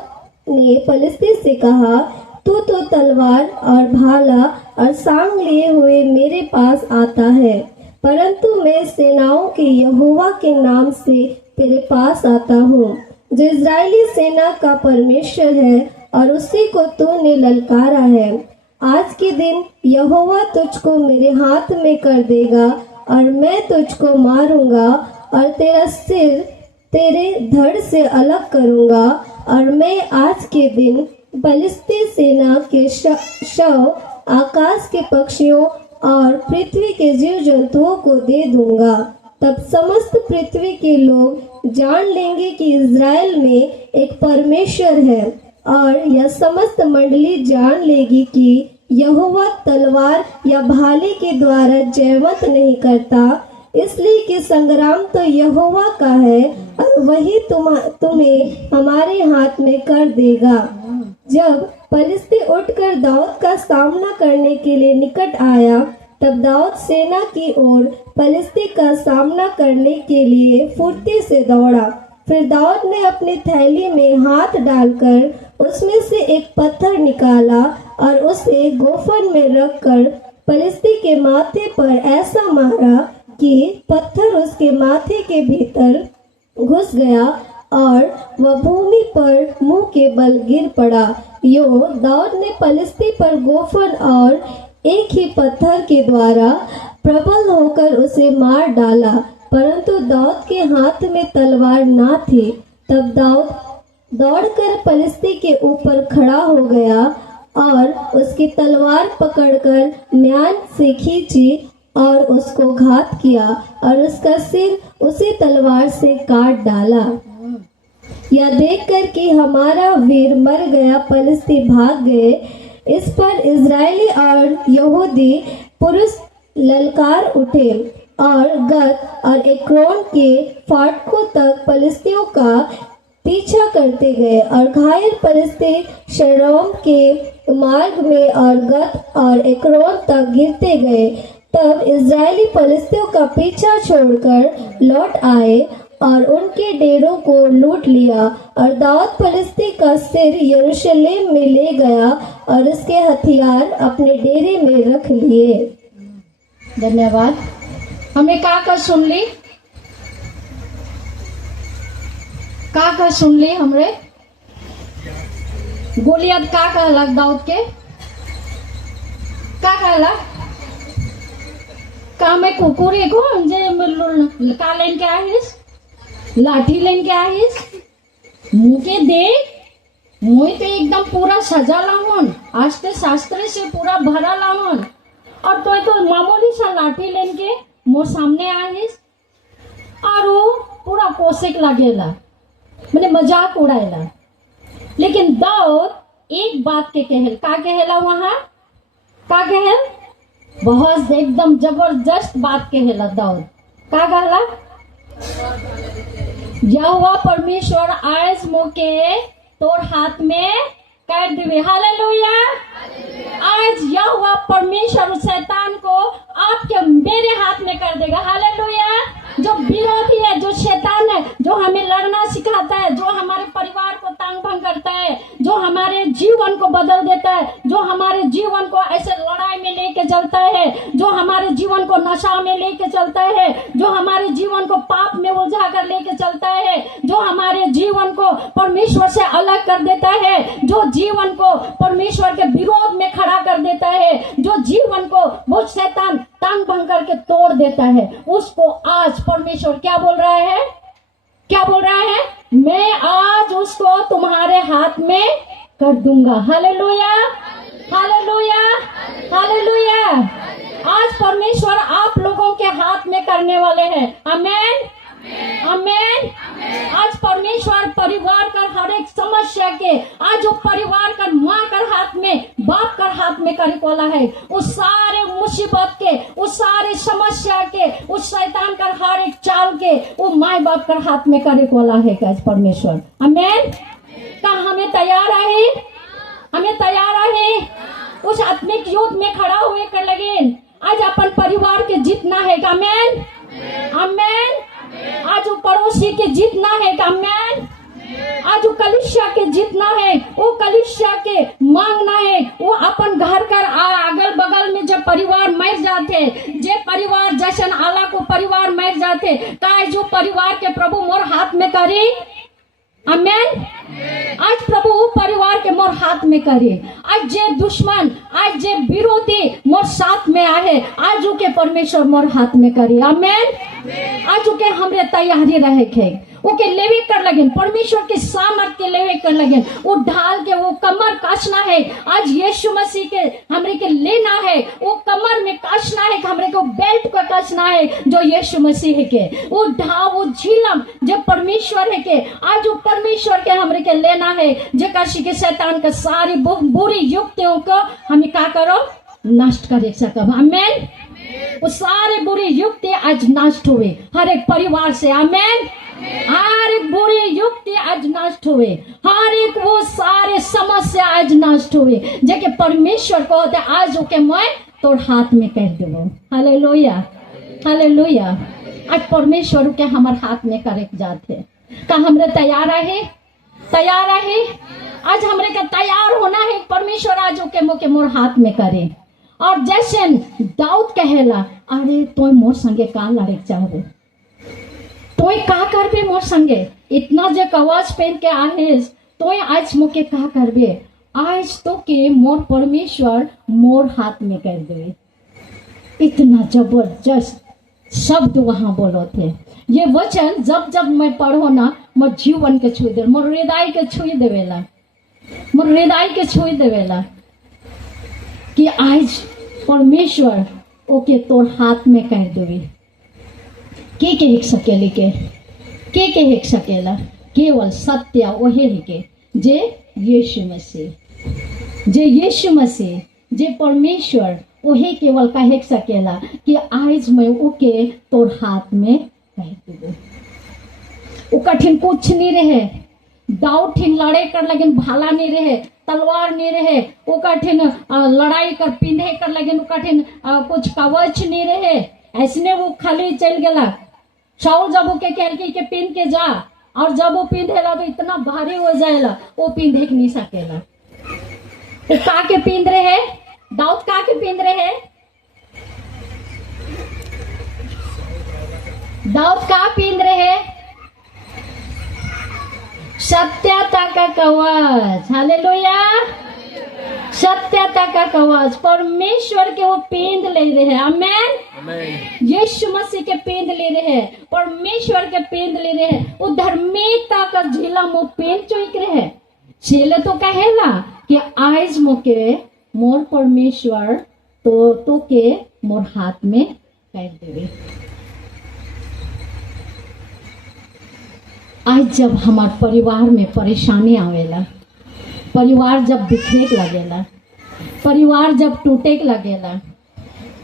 ने फलिस्ती से कहा, तू तो तलवार और भाला और सांग लिए हुए मेरे पास आता है, परंतु मैं सेनाओं के यहोवा के नाम से तेरे पास आता हूँ, जो इज़राइली सेना का परमेश्वर है, और उसी को तूने ललकारा है। आज के दिन यहोवा तुझको मेरे हाथ में कर देगा, और मैं तुझको मारूंगा और तेरा सिर तेरे धड़ से अलग करूंगा। और मैं आज के दिन फलिस्ती सेना के शव आकाश के पक्षियों और पृथ्वी के जीव जंतुओं को दे दूंगा। तब समस्त पृथ्वी के लोग जान लेंगे कि इज़राइल में एक परमेश्वर है, और यह समस्त मंडली जान लेगी कि यहोवा तलवार या भाले के द्वारा जयवंत नहीं करता, इसलिए कि संग्राम तो यहोवा का है और वही तुम्हें हमारे हाथ में कर देगा। जब फलिस्ती उठकर दाऊद का सामना करने के लिए निकट आया, तब दाऊद सेना की ओर फलिस्ती का सामना करने के लिए फुर्ती से दौड़ा। फिर दाऊद ने अपनी थैली में हाथ डालकर उसमें से एक पत्थर निकाला और उसे गोफन में रखकर फलिस्ती के माथे पर ऐसा मारा कि पत्थर उसके माथे के भीतर घुस गया और वह भूमि पर मुंह के बल गिर पड़ा। दाऊद ने फलिस्ती पर गोफन और एक ही पत्थर के द्वारा प्रबल होकर उसे मार डाला, परंतु दाऊद के हाथ में तलवार ना थी। तब दाऊद दौड़कर फलिस्ती के ऊपर खड़ा हो गया और उसकी तलवार पकड़कर म्यान से खींची और उसको घात किया और उसका सिर उसी तलवार से काट डाला। या देखकर कि हमारा वीर मर गया, पलिश्ती भाग गए। इस पर इजरायली और यहूदी पुरुष ललकार उठे और गत और एक्रोन के फाटकों तक पलिश्तियों का पीछा करते गए और घायल पलिश्ती शरोम के मार्ग में और गत और एक्रोन तक गिरते गए। तब इजरायली पलिश्तियों का पीछा छोड़कर लौट आए और उनके डेरों को लूट लिया और दाऊद पलिश्ती का सिर यरूशलेम में ले गया और उसके हथियार अपने डेरे में रख लिए। धन्यवाद। हमने का सुन ली, का सुन ली हमरे। गोलियत का कहला दाऊद के, का कहला का मैं कुकुरी को जे का लेन के आहिस, लाठी लेन के आहिस, मुके देख मुई तो एकदम पूरा सजा लावन, आस्ते शास्त्र से पूरा भरा लावन, और तो मामूली सा लाठी लेन के मोर सामने आहिस और वो पूरा कोशिक लगेला, मैंने मजाक उड़ाएला। लेकिन दाऊद एक बात के कहल, का कहला वहां, का कहल, बहुत एकदम जबरदस्त बात कहला दाऊद। का कहला, यहोवा परमेश्वर आज मोके तोर हाथ में कर देवे। हालेलुया। आज यहोवा परमेश्वर शैतान को आपके मेरे हाथ में कर देगा। हालेलुया। जो विरोधी है, जो शैतान है, जो हमें लड़ना सिखाता है, जो हमारे परिवार को तांग भंग करता है, जो हमारे जीवन को बदल देता है, जो हमारे जीवन को ऐसे लड़ाई में लेके चलता है, जो हमारे जीवन को नशा में लेके चलता है, जो हमारे जीवन को पाप में उलझा कर लेके चलता है, जो हमारे जीवन को परमेश्वर से अलग कर देता है, जो जीवन को परमेश्वर के विरोध में खड़ा कर देता है, जो जीवन को वो शैतान तांग भंग करके तोड़ देता है, उसको आज परमेश्वर क्या बोल रहा है, क्या बोल रहा है, मैं आज उसको तुम्हारे हाथ में कर दूंगा। Hallelujah, hallelujah, hallelujah. आज परमेश्वर आप लोगों के हाथ में करने वाले हैं। आमेन, आमेन। आज परमेश्वर परिवार का हर एक समस्या के, आज वो परिवार का माँ कर हाथ में, बाप कर हाथ में करे वाला है। उस सारे मुसीबत के, उस सारे समस्या के, उस शैतान का हर एक चाल के वो माँ बाप कर हाथ में करे वाला है आज परमेश्वर। आमेन। का हमें तैयार है, हमें तैयार है उस आत्मिक युद्ध में खड़ा हुए कर लगे। आज अपन परिवार के जीतना है। आमेन, आमेन। आज वो पड़ोसी के जीतना है। आमेन। आज वो कलीसिया के जीतना है, वो कलीसिया के मांगना है। वो अपन घर कर अगल बगल में जब परिवार मर जाते, जे परिवार जैसन आला को परिवार मर जाते, का जो परिवार के प्रभु मोर हाथ में करे। आमेन। आज प्रभु परिवार के मोर हाथ में करे। आज जे दुश्मन, आज जे विरोधी मोर साथ में आए, आज के परमेश्वर मोर हाथ में करे। आमेन। आज के हमरे तैयारी रहे खे, ओके लेवे कर लगे, परमेश्वर के सामर्थ के लेवे कर लगे, वो ढाल के वो कमर कसना है। आज यीशु मसीह के हमरे के लेना है, वो कमर में कसना है, हमरे को बेल्ट को कसना है जो यीशु मसीह है के, वो ढाल, वो झिलम जो परमेश्वर है के, आज वो परमेश्वर के हमरे के लेना है। जे काशी के शैतान का सारी बुरी युक्तियों को हमें क्या करो, नष्ट कर सकब। आमेन। वो सारे बुरी युक्ति आज नष्ट हुए हर एक परिवार से। आमेन। हर एक बुरी युक्ति आज नष्ट हुए, हर एक वो सारे समस्या आज नष्ट हुए, जेके परमेश्वर को होते आज ओके मैं तोड़ हाथ में कर देबो। Hallelujah, hallelujah. आज परमेश्वर के हमारे हाथ में करे जाते का हमरे तैयार है, तैयार है। आज हमरे का तैयार होना है, परमेश्वर आज ओके मोके मोर हाथ में करे। और जैसे दाऊद कहेला, अरे तो मोर संगे का लड़े चाहबे, तो का करबे मोर संगे, इतना जे कवच पहन के आहेस, तो आज मोके का करबे, आज तो के मोर परमेश्वर मोर हाथ में कर देवे। इतना जबरदस्त शब्द वहां बोलो थे। ये वचन जब जब मैं पढ़ो ना, मोर जीवन के छुई दे, मोर हृदय के छुई देवेला, मोर हृदय के छुई देवेला कि आज परमेश्वर ओके तोर हाथ में कर देवे। के हिक सकेली के हिक सकेला। केवल सत्य वही है के जे यीशु मसीह, जे यीशु मसीह, जे परमेश्वर वही केवल कह सकेला कि आज मैं ओके तोर हाथ में कह दूँ। वो कठिन कुछ नहीं रहे, दाऊद ठिन लड़ाई कर लगिन भाला नहीं रहे, तलवार नहीं रहे, वो कठिन लड़ाई कर पिंधे कर लगिन कठिन कुछ कवच नहीं रहे। ऐसने वो खाली चल गया। शाऊल जब वो के कह के पिंध के जा, और जब वो पिंधेला तो इतना भारी हो जाएला वो पिंधे नहीं सकेला। तो का के पिंध रहे, दाऊद का के पिंध रहे, दाऊद का पिंध रहे, सत्यता का कवच। हालेलुया, सत्यता का कवच परमेश्वर के वो पेंद ले रहे हैं। आमेन। यीशु मसीह के पेंद ले रहे हैं, परमेश्वर के पेंद ले रहे हैं। वो धार्मिकता का झीला वो पेंद चुक रहे हैं। छेले तो कहेला कि आज मोके मोर परमेश्वर तो के मोर हाथ में कर देवे। आज जब हमारे परिवार में परेशानी आवेला, परिवार जब बिखरे लगेला, परिवार जब टूटे लगेला,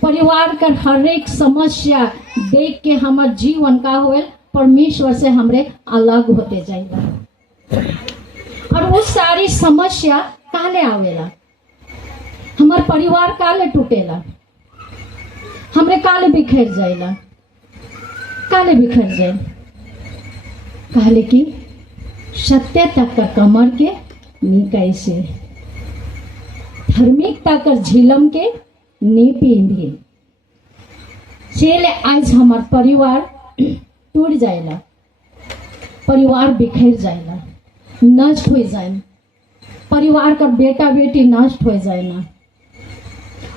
परिवार का हर एक समस्या देख के हमार जीवन का होल परमेश्वर से हमरे अलग होते जाएगा। और वो सारी समस्या काले आवेला, हमार परिवार काले टूटेला, हमरे काले बिखर जाएला, काले बिखर जाए। कहले कि सत्यता का कमर के नी कैसे, धार्मिकता कर झिलम के नी पींधी। चले आज हमार परिवार टूट जाएला, परिवार बिखर जाएला, नष्ट हो जाए, परिवार का बेटा बेटी नष्ट हो जाए ना।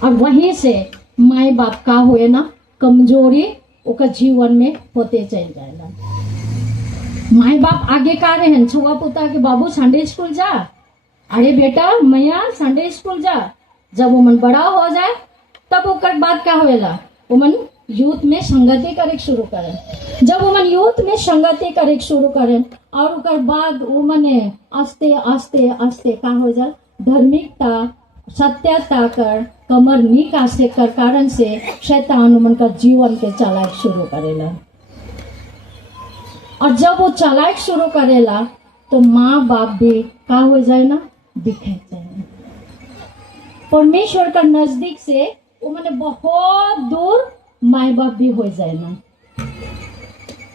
और वहीं से माए बाप का हुए ना कमजोरी ओका जीवन में होते चल जाएला। माए बाप आगे का रहे हैं, छुआ पुता के बाबू संडे स्कूल जा, अरे बेटा मैया संडे स्कूल जा। जब वो मन बड़ा हो जाए तब ओकर बाद क्या होएला, वो मन यूथ में संगति करे शुरू करें। जब वो मन यूथ में संगति करे शुरू करें और ओकर बाद वो मने आस्ते आस्ते आस्ते का हो जाए, धार्मिकता सत्यता कर कमर नी कासे कर कारण से शैतान मन का जीवन के चलाए शुरू करेला। और जब वो चलाए शुरू करेला तो माँ बाप भी का हो जाए ना, दिखे जाए। परमेश्वर का नजदीक से वो मैंने बहुत दूर माए बाप भी हो जाए ना,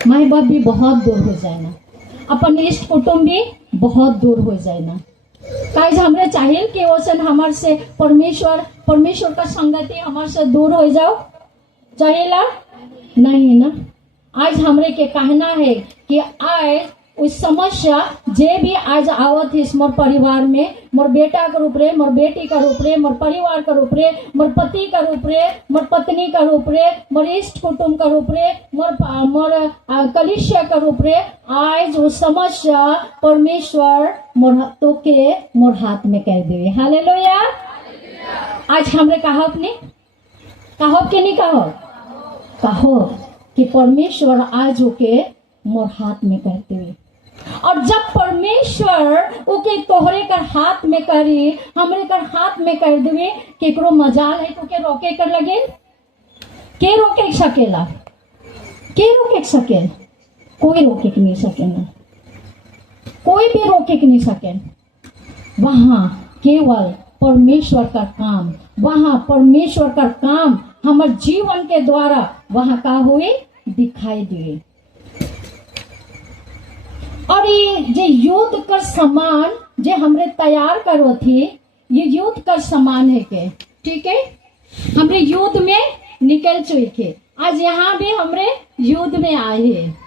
माए बाप भी बहुत दूर हो जाए ना, अपन इष्ट कुटुंब भी बहुत दूर हो जाए ना। काज हमरे चाहिए कि ओसन हमार से परमेश्वर का संगति हमार से दूर हो जाओ, चाहिएला नहीं ना। आज हमरे के कहना है कि आज उस समस्या जे भी आज आवत है मोर परिवार में, मोर बेटा का रूप रे, मोर बेटी का रूप रे, मोर परिवार का रूप रे, मोर पति का रूप रे, मोर पत्नी का रूप रे, मोर इष्ट कुटुंब का रूप रे, मोर कलिसिया का रूप रे, आज वो समस्या परमेश्वर मोर हाथ में कह देवे। हालेलुया। आज हमरे कहो कि नहीं कहो कि परमेश्वर आज ओके मोर हाथ में कहते हुए। और जब परमेश्वर ओके तोहरे कर हाथ में करी, हमरे कर हाथ में कर देवे, केकरो मजाल है तो के रोके कर लगे, के रोके सकेला, के रोके सके, कोई रोके नहीं सके ना, कोई भी रोके नहीं सके। वहां केवल परमेश्वर का काम, वहां परमेश्वर का काम हमारे जीवन के द्वारा वहां का हुए दिखाई दिए। और ये जे युद्ध कर सामान जे हमरे तैयार करो थी, ये युद्ध कर सामान है के, ठीक है, हमरे युद्ध में निकल चुके, आज यहाँ भी हमरे युद्ध में आए हैं,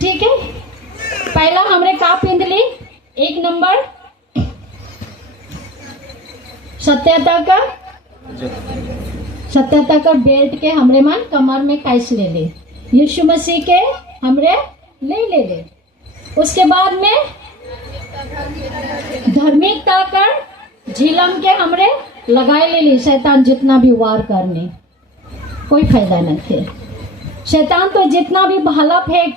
ठीक है। पहला हमरे का पिंध ली, 1 नंबर सत्यता का बेल्ट के हमरे मन कमर में कैसे ले ले, यीशु मसीह के हमरे ले। उसके बाद में धार्मिकता कर झिलम के हमरे लगाए ले ली। शैतान जितना भी वार करने कोई फायदा नहीं थे, शैतान तो जितना भी भाला फेंक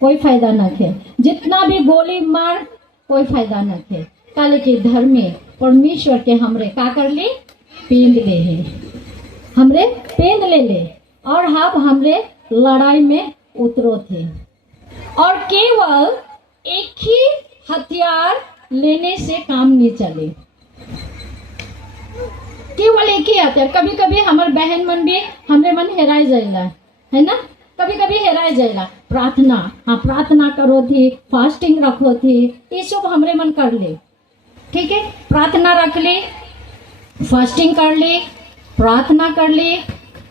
कोई फायदा न थे। जितना भी गोली मार कोई फायदा न थे। काले के धर्म में परमेश्वर के हमरे का कर ली, पेंद ले है, हमरे पेंद ले और अब हमरे लड़ाई में उतरो थे। और केवल एक ही हथियार लेने से काम नहीं चले, केवल एक ही हथियार। कभी कभी हमारे बहन मन भी हमरे मन हेराई जाएला, है ना, कभी कभी हेराई जाएला। प्रार्थना, हाँ प्रार्थना करो थी, फास्टिंग रखो थी, ये सब हमरे मन कर ले, ठीक है। प्रार्थना रख ली, फास्टिंग कर ली, प्रार्थना कर ली,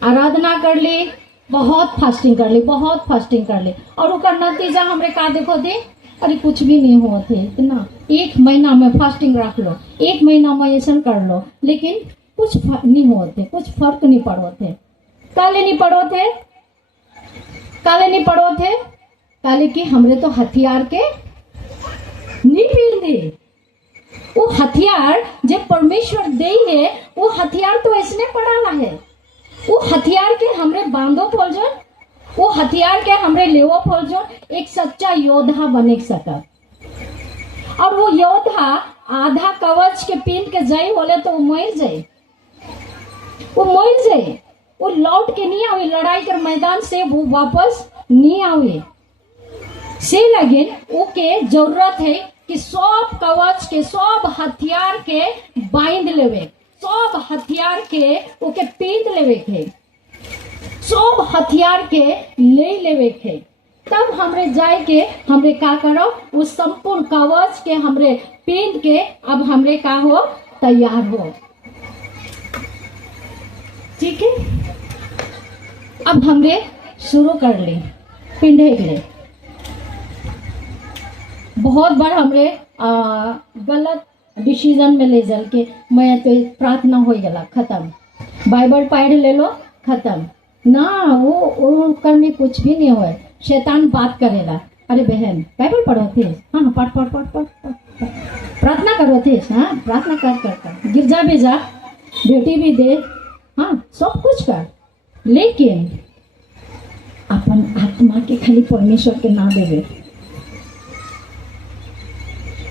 आराधना कर ली, बहुत फास्टिंग कर ली, बहुत फास्टिंग कर ली, और उसका नतीजा हमरे का देखो थे, अरे कुछ भी नहीं हुआ थे। इतना एक महीना में फास्टिंग रख लो, एक महीना में ऐसा कर लो, लेकिन कुछ नहीं हुआ थे, कुछ फर्क नहीं पड़ो थे। काले नहीं पड़ो थे, काले नहीं पड़ो थे, काले की हमरे तो हथियार के नहीं पील दे। वो हथियार जब परमेश्वर दे है, वो हथियार तो ऐसने पड़ा है। वो हथियार के हमरे बांधो फौजन, वो हथियार के हमरे लेवो फौजन, एक सच्चा योद्धा बने सका। और वो योद्धा आधा कवच के पीन के जाए बोले तो वो मर जाए, वो मर जाए, वो लौट के नहीं आवे लड़ाई कर मैदान से, वो वापस नहीं आवे से। लगे ओके जरूरत है कि सब कवच के, सब हथियार के बांध लेवे, सब हथियार के ओके पीन लेवे के, सब हथियार के ले लेवे के। तब हमरे जाए के हमरे का करो, उस संपूर्ण कवच के हमरे पीन के अब हमरे का हो, तैयार हो, ठीक है। अब हमरे शुरू कर ले पिंडे के लिए। बहुत बार हमरे गलत डिसीजन में ले चल के मैं तो प्रार्थना हो गला खत्म, बाइबल पढ़ ले लो खत्म ना, वो कर में कुछ भी नहीं हुआ। शैतान बात करेला, अरे बहन बाइबल पढ़ो थे, हाँ पढ़ पढ़ पढ़ पढ़ पढ़, प्रार्थना करो थे, हाँ प्रार्थना कर गिरजा भी जा, बेटी भी दे, हाँ सब कुछ कर, लेकिन अपन आत्मा के खाली परमेश्वर के नाम देवे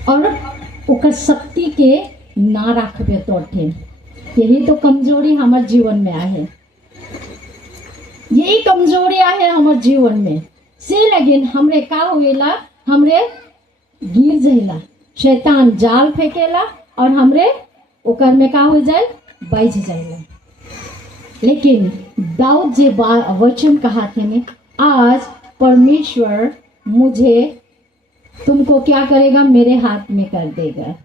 और ओकर शक्ति के ना रखबे तो थे। यही तो कमजोरी हमारे जीवन में आहे, यही कमजोरी आहे हमारे जीवन में से। लेकिन हमरे का हुएला, हमरे गिर जाइला, शैतान जाल फेंकेला और हमरे ओकर में का हो जाए, बच जाएगा। लेकिन दाऊद जे वचन कहा थे ने, आज परमेश्वर मुझे तुमको क्या करेगा, मेरे हाथ में कर देगा।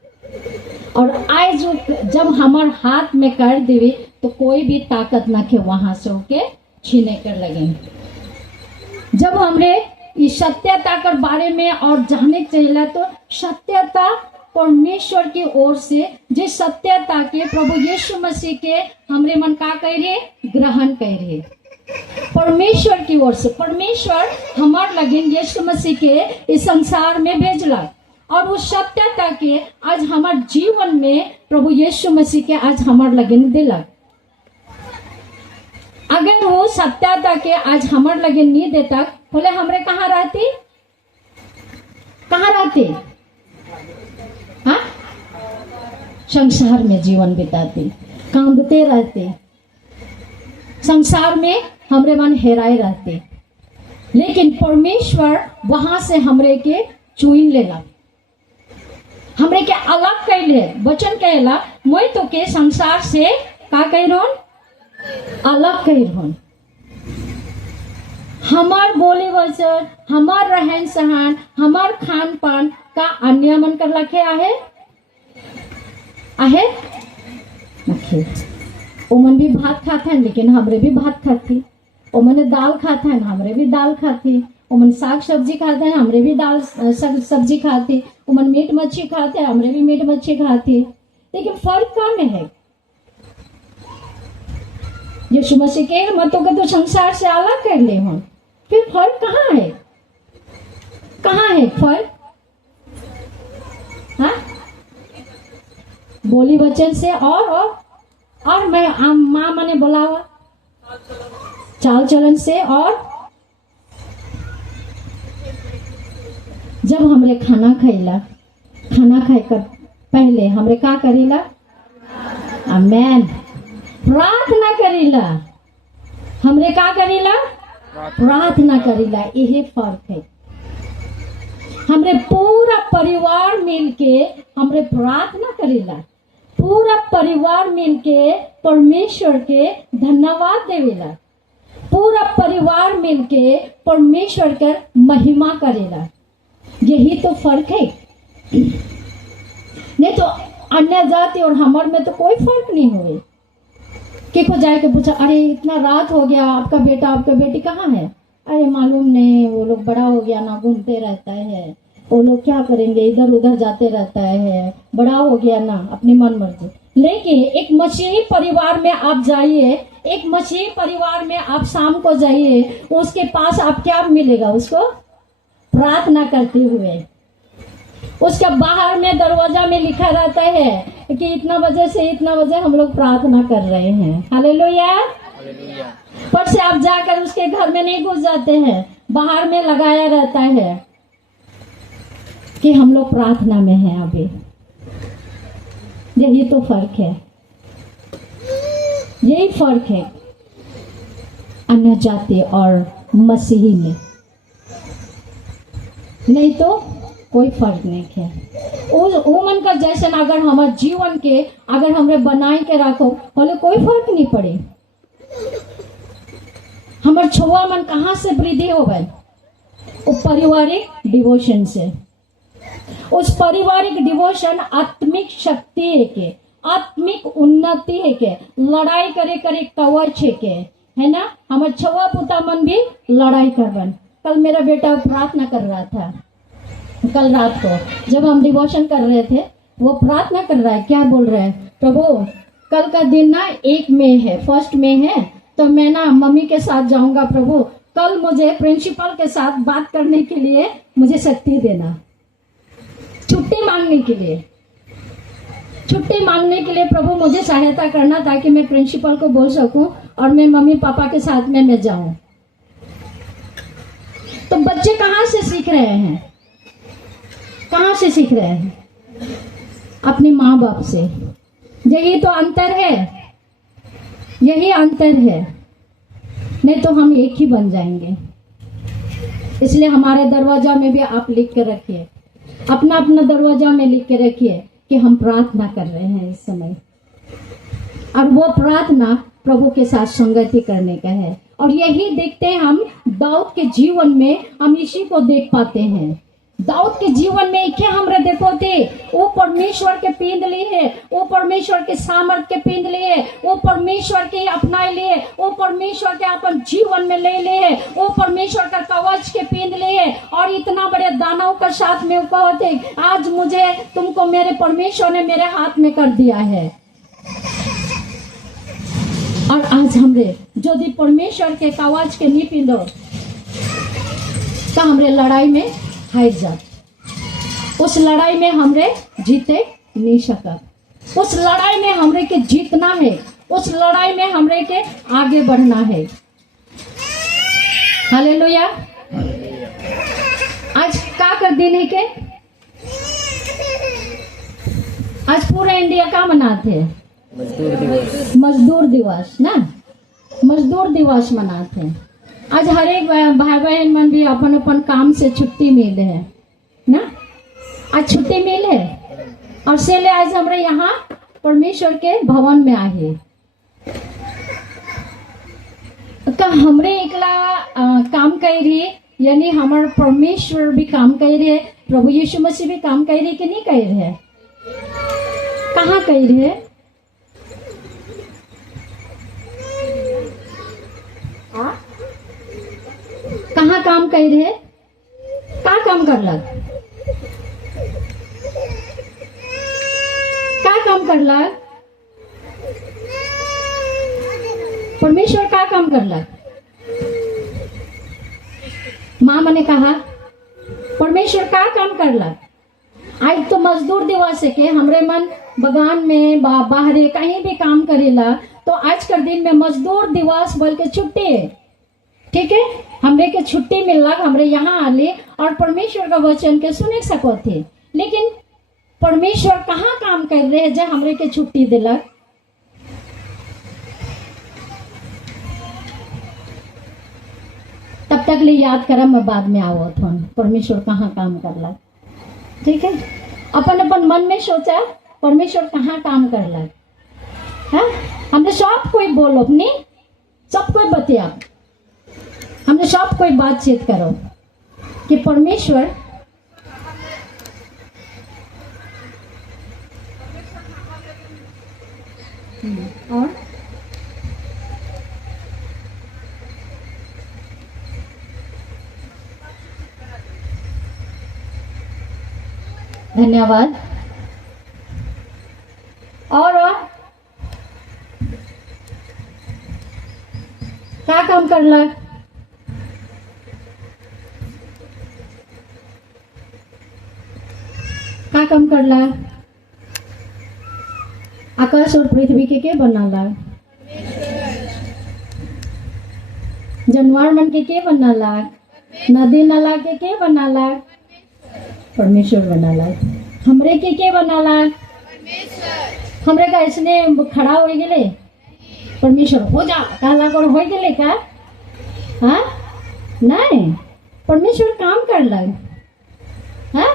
और आज जो जब हमारे हाथ में कर देवे तो कोई भी ताकत ना के वहां से होके छीने कर लगेंगे। जब हमरे इस सत्यता के बारे में और जानने चाहिए, तो सत्यता परमेश्वर की ओर से, जे सत्यता के प्रभु यीशु मसीह के हमरे मन का कह रहे, ग्रहण कर रहे परमेश्वर की ओर से। परमेश्वर हमार लगन यीशु मसीह के इस संसार में भेजला और उस सत्यता के आज हमार जीवन में प्रभु यीशु मसीह के आज हमार लगन दिलक। अगर वो सत्यता के आज हमार लगन नहीं देता, बोले हमरे कहाँ रहती, कहाँ रहती, हाँ संसार में जीवन बिताते, कांदते रहते, संसार में हमरे मन हेराए रहते। लेकिन परमेश्वर वहां से हमरे के चुन लेला, हमरे के अलग कर ले। वचन कहला, मैं तो के संसार से का कह रहा, अलग कह रहा। हमार बोली वचन, हमार रहन सहन, हमार खान पान का अन्य मन कर लखे आहे, आहे ओमन भी भात खाते हैं, लेकिन हमरे भी भात खाती। ओमन दाल खाते हैं, हमरे भी दाल खाती। ओमन साग सब्जी खाते हैं, हमरे भी दाल सब्जी खाती। ओमन मीट मच्छी खाते हैं, हमरे भी मीट मच्छी खाती। लेकिन फर्क कहाँ में है? यीशु मसीह के मतों को तो संसार से अलग कर ले हम, फिर फर्क कहाँ है? कहाँ है फर्क? हाँ, बोली वचन से और मैं माँ मने बुलावा चाल चलन से और जब हमरे खाना खैला, खाना खाकर पहले हमरे का करीला? आमेन, प्रार्थना करीला। हमरे का करीला? प्रार्थना करीला। यही फर्क है। हमरे पूरा परिवार मिलके हमरे प्रार्थना करीला। पूरा परिवार मिलके परमेश्वर के धन्यवाद देवेला। पूरा परिवार मिलके परमेश्वर के महिमा करेला। यही तो फर्क है। नहीं तो अन्य जाति और हमार में तो कोई फर्क नहीं हुए। किसको जाए के पूछा, अरे इतना रात हो गया, आपका बेटा आपका बेटी कहाँ है? अरे मालूम नहीं, वो लोग बड़ा हो गया ना, घूमते रहता है, वो लोग क्या करेंगे, इधर उधर जाते रहता है, बड़ा हो गया ना, अपनी मन मर्जी। लेकिन एक मसीही परिवार में आप जाइए, एक मसीही परिवार में आप शाम को जाइए, उसके पास आप क्या मिलेगा? उसको प्रार्थना करते हुए। उसके बाहर में दरवाजा में लिखा रहता है कि इतना बजे से इतना बजे हम लोग प्रार्थना कर रहे हैं। हालेलुया। पर से आप जाकर उसके घर में नहीं घुस जाते हैं, बाहर में लगाया रहता है कि हम लोग प्रार्थना में हैं अभी। यही तो फर्क है। यही फर्क है अन्य जाति और मसीही में। नहीं तो कोई फर्क नहीं है। उस उमन का जैसे अगर हमारे जीवन के अगर हमरे बनाए के रखो बोले कोई फर्क नहीं पड़े। हमारे छुआ मन कहाँ से वृद्धि हो गए? वो पारिवारिक डिवोशन से। उस पारिवारिक डिवोशन आत्मिक शक्ति है के, आत्मिक उन्नति है के, लड़ाई करे करे कवच है के, है ना। हमारे छुआ पुता मन भी लड़ाई करबन। कल मेरा बेटा प्रार्थना कर रहा था, कल रात को जब हम डिवोशन कर रहे थे, वो प्रार्थना कर रहा है। क्या बोल रहा है? प्रभु कल का दिन ना 1 मई है, 1 मई है, तो मैं ना मम्मी के साथ जाऊंगा। प्रभु कल मुझे प्रिंसिपल के साथ बात करने के लिए मुझे शक्ति देना, छुट्टी मांगने के लिए, छुट्टी मांगने के लिए प्रभु मुझे सहायता करना, ताकि मैं प्रिंसिपल को बोल सकूं और मैं मम्मी पापा के साथ में मैं जाऊं। तो बच्चे कहाँ से सीख रहे हैं? कहाँ से सीख रहे हैं? अपने माँ बाप से। यही तो अंतर है, यही अंतर है। नहीं तो हम एक ही बन जाएंगे। इसलिए हमारे दरवाजा में भी आप लिख के रखिए, अपना अपना दरवाजा में लिख के रखिए कि हम प्रार्थना कर रहे हैं इस समय। और वो प्रार्थना प्रभु के साथ संगति करने का है। और यही देखते हैं हम दाऊद के जीवन में, हम इसी को देख पाते हैं। दाऊद के जीवन में क्या हमरा देखो थे? वो परमेश्वर के पींद लिए, वो परमेश्वर के सामर्थ के पींद लिए, वो परमेश्वर के अपना लिए, वो परमेश्वर के अपन जीवन में ले लिए, वो परमेश्वर का कवच के पींद लिए। और इतना बड़े दानव का साथ में कहते, आज मुझे तुमको मेरे परमेश्वर ने मेरे हाथ में कर दिया है। और आज हमरे यदि परमेश्वर के कवच के नहीं पींदो तो हमरे लड़ाई में हार जात। उस लड़ाई में हमरे जीते नहीं सकत। उस लड़ाई में हमरे के जीतना है, उस लड़ाई में हमरे के आगे बढ़ना है। हालेलुया। आज का कर दिन है के? आज पूरा इंडिया का मनाते हैं? मजदूर दिवस ना, मजदूर दिवस मनाते हैं। आज हर एक भाई बहन मन भी अपन अपन काम से छुट्टी मिले है ना, आज छुट्टी मिले और से ले आज हमारे यहाँ परमेश्वर के भवन में आए। तो हमरे एकला काम कर रही, यानी हमारे परमेश्वर भी काम कर रहे, प्रभु यीशु मसीह भी काम कर रहे कि नहीं कर रहे? कहाँ कर रहे? कहाँ काम कर रहे? का काम करलक? का काम करलक? परमेश्वर का काम करलक? माँ मैंने कहा परमेश्वर का काम करलक? आज तो मजदूर दिवस है के हमरे मन बगान में बाहरे कहीं भी काम करेला, तो आज का दिन में मजदूर दिवस बोल के छुट्टी है, ठीक है। हमरे के छुट्टी मिललक, हमरे यहाँ आले और परमेश्वर का वचन के सुने सको थे। लेकिन परमेश्वर कहाँ काम कर रहे हैं जो हमरे के छुट्टी दिलक? तब तक ले याद करब, मैं बाद में आवत हूँ परमेश्वर कहाँ काम करलक। ठीक है, अपन अपन मन में सोचा परमेश्वर कहाँ काम करलक। हाँ, हमने सब कोई बोलो, अपनी सब कोई बतिया, हमने सब कोई बातचीत करो कि परमेश्वर और धन्यवाद। और क्या काम करला? क्या काम करला? आकाश और पृथ्वी के बनाला? जानवर मन के बनाला? नदी नाला के बनाला? परमेश्वर बनाला। हमरे के बनाला? हमरे का इसने खड़ा हो गए परमेश्वर हो जा कहला कर हो गए का? हाँ, नहीं, परमेश्वर काम करलक। हाँ,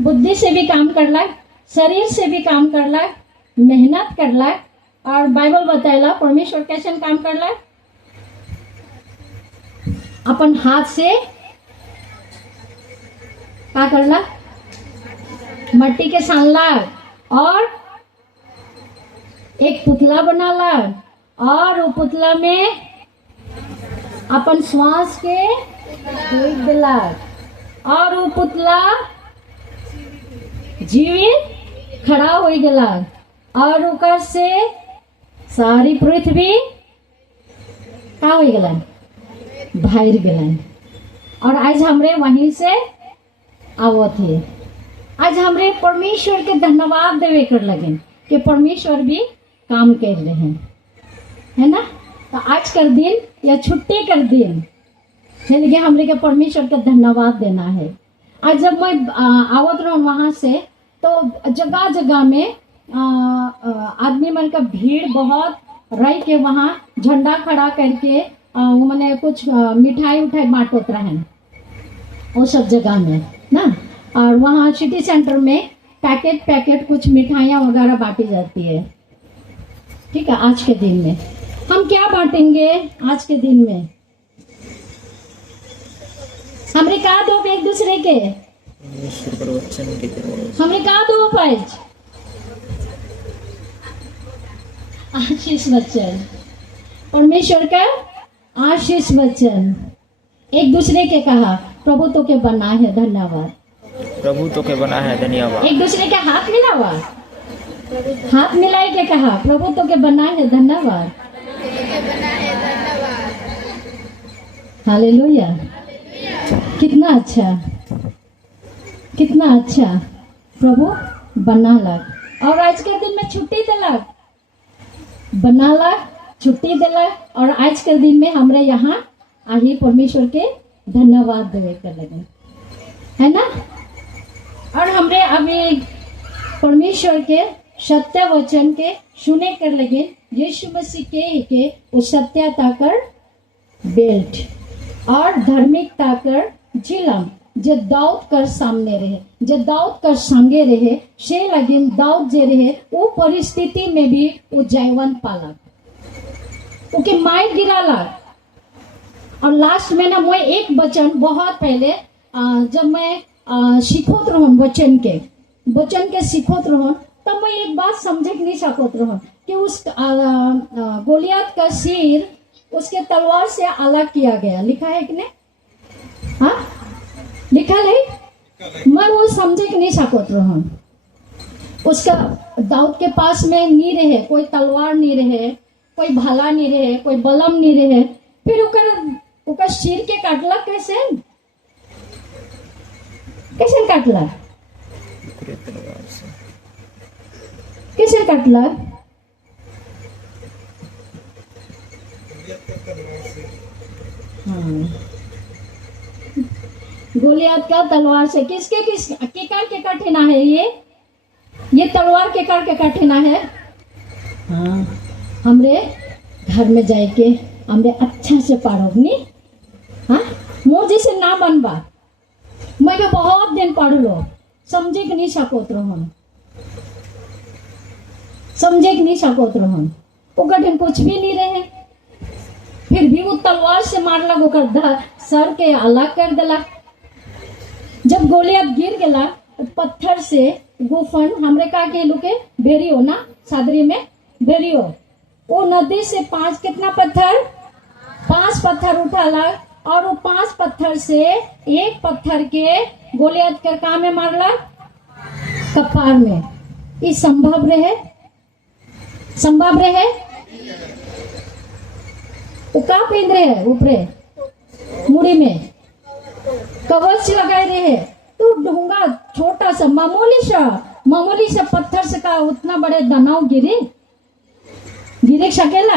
बुद्धि से भी काम करलक, शरीर से भी काम करलक, मेहनत करलक। और बाइबल बताइला परमेश्वर कैसे काम करलक? अपन हाथ से क्या करलक? मट्टी के सानलक और एक पुतला बनालक और वो पुतला में अपन श्वास के फूंक दिलक और वो पुतला जीवित खड़ा हो गलक और ओकर से सारी पृथ्वी का हो गलन? बाहर गलन। और आज हमरे वहीं से आवत है। आज हमरे परमेश्वर के धन्यवाद देवे कर लगे कि परमेश्वर भी काम कर रहे हैं, है ना। तो आज कर दिन या छुट्टी कर दिन है, लेकिन हमरे के परमेश्वर का धन्यवाद देना है। आज जब मैं आवत रहूँ वहाँ से, तो जगह जगह में आदमी मन का भीड़ बहुत रह के वहाँ झंडा खड़ा करके मैंने कुछ मिठाई उठाई बांटत रहे वो सब जगह में ना। और वहाँ सिटी सेंटर में पैकेट कुछ मिठाइयाँ वगैरह बांटी जाती है। ठीक है, आज के दिन में हम क्या बांटेंगे? आज के दिन में हमने कहा दो एक दूसरे के, हमने कहा दो पैज आशीष वचन, परमेश्वर का आशीष वचन एक दूसरे के कहा। प्रभु तो के बना है धन्यवाद, प्रभु तो के बना है धन्यवाद। एक दूसरे के हाथ मिलावा, हाथ मिलाए के कहा प्रभु तो के बना है धन्यवाद। हालेलुया, कितना अच्छा, कितना अच्छा प्रभु बना लग। और आज के दिन में छुट्टी दिलक, बना लग, छुट्टी दिलक। और आज के दिन में हमरे यहाँ आही परमेश्वर के धन्यवाद देवे कर लगे, है ना। और हमरे अभी परमेश्वर के सत्य वचन के सुने कर लगे, यीशु मसीह के वो सत्यता कर बेल्ट और धार्मिकता कर झिलम जे दाऊद कर सामने रहे, जे दाऊद कर संगे रहे, से लगिन दाऊद जे रहे वो परिस्थिति में भी वो जयवंत पालक ओके माइट गिराला। और लास्ट में ना मैं एक वचन बहुत पहले जब मैं सीखोत रहूँ वचन के सीखोत रहूँ, तब मैं एक बात समझ नहीं सकत रहूँ कि उस गोलियत का सिर उसके तलवार से अलग किया गया। लिखा है कि नहीं? हाँ, लिखा है। मैं वो समझ नहीं सकत रहूँ। उसका दाऊद के पास में नहीं रहे, कोई तलवार नहीं रहे, कोई भाला नहीं रहे, कोई बलम नहीं रहे, फिर ओकर सिर के काटला कैसे? कैसे काटला? कैसे काटला? हाँ, गोलियत का तलवार से के कठिना है ये तलवार के कठिना है। हाँ, हमरे घर में जाके हमरे अच्छा से पढ़ोगनी। हाँ, मोर जैसे ना बनबा, मैं भी बहुत दिन पढ़ लो, समझे कि नहीं सकोत रहन, समझे कि नहीं सकोत रहन। वो कठिन कुछ भी नहीं रहे, फिर भी वो तलवार से मारलक, ओकर सर के अलग कर देला। जब गोलियत गिर गया पत्थर से गुफन, हमरे का के लुके भेरियो ना, सादरी में भेरियो, वो नदी से पांच पत्थर उठाला, और वो 5 पत्थर से एक पत्थर के गोलियत कर काम में मारला कपार में। ये संभव रहे? वो का पहन रहे है ऊपरे मुड़ी में कवच लगाए रहे है, तो ढूंगा छोटा सा मामूली सा पत्थर से का उतना बड़े दनाव गिरे सकेला?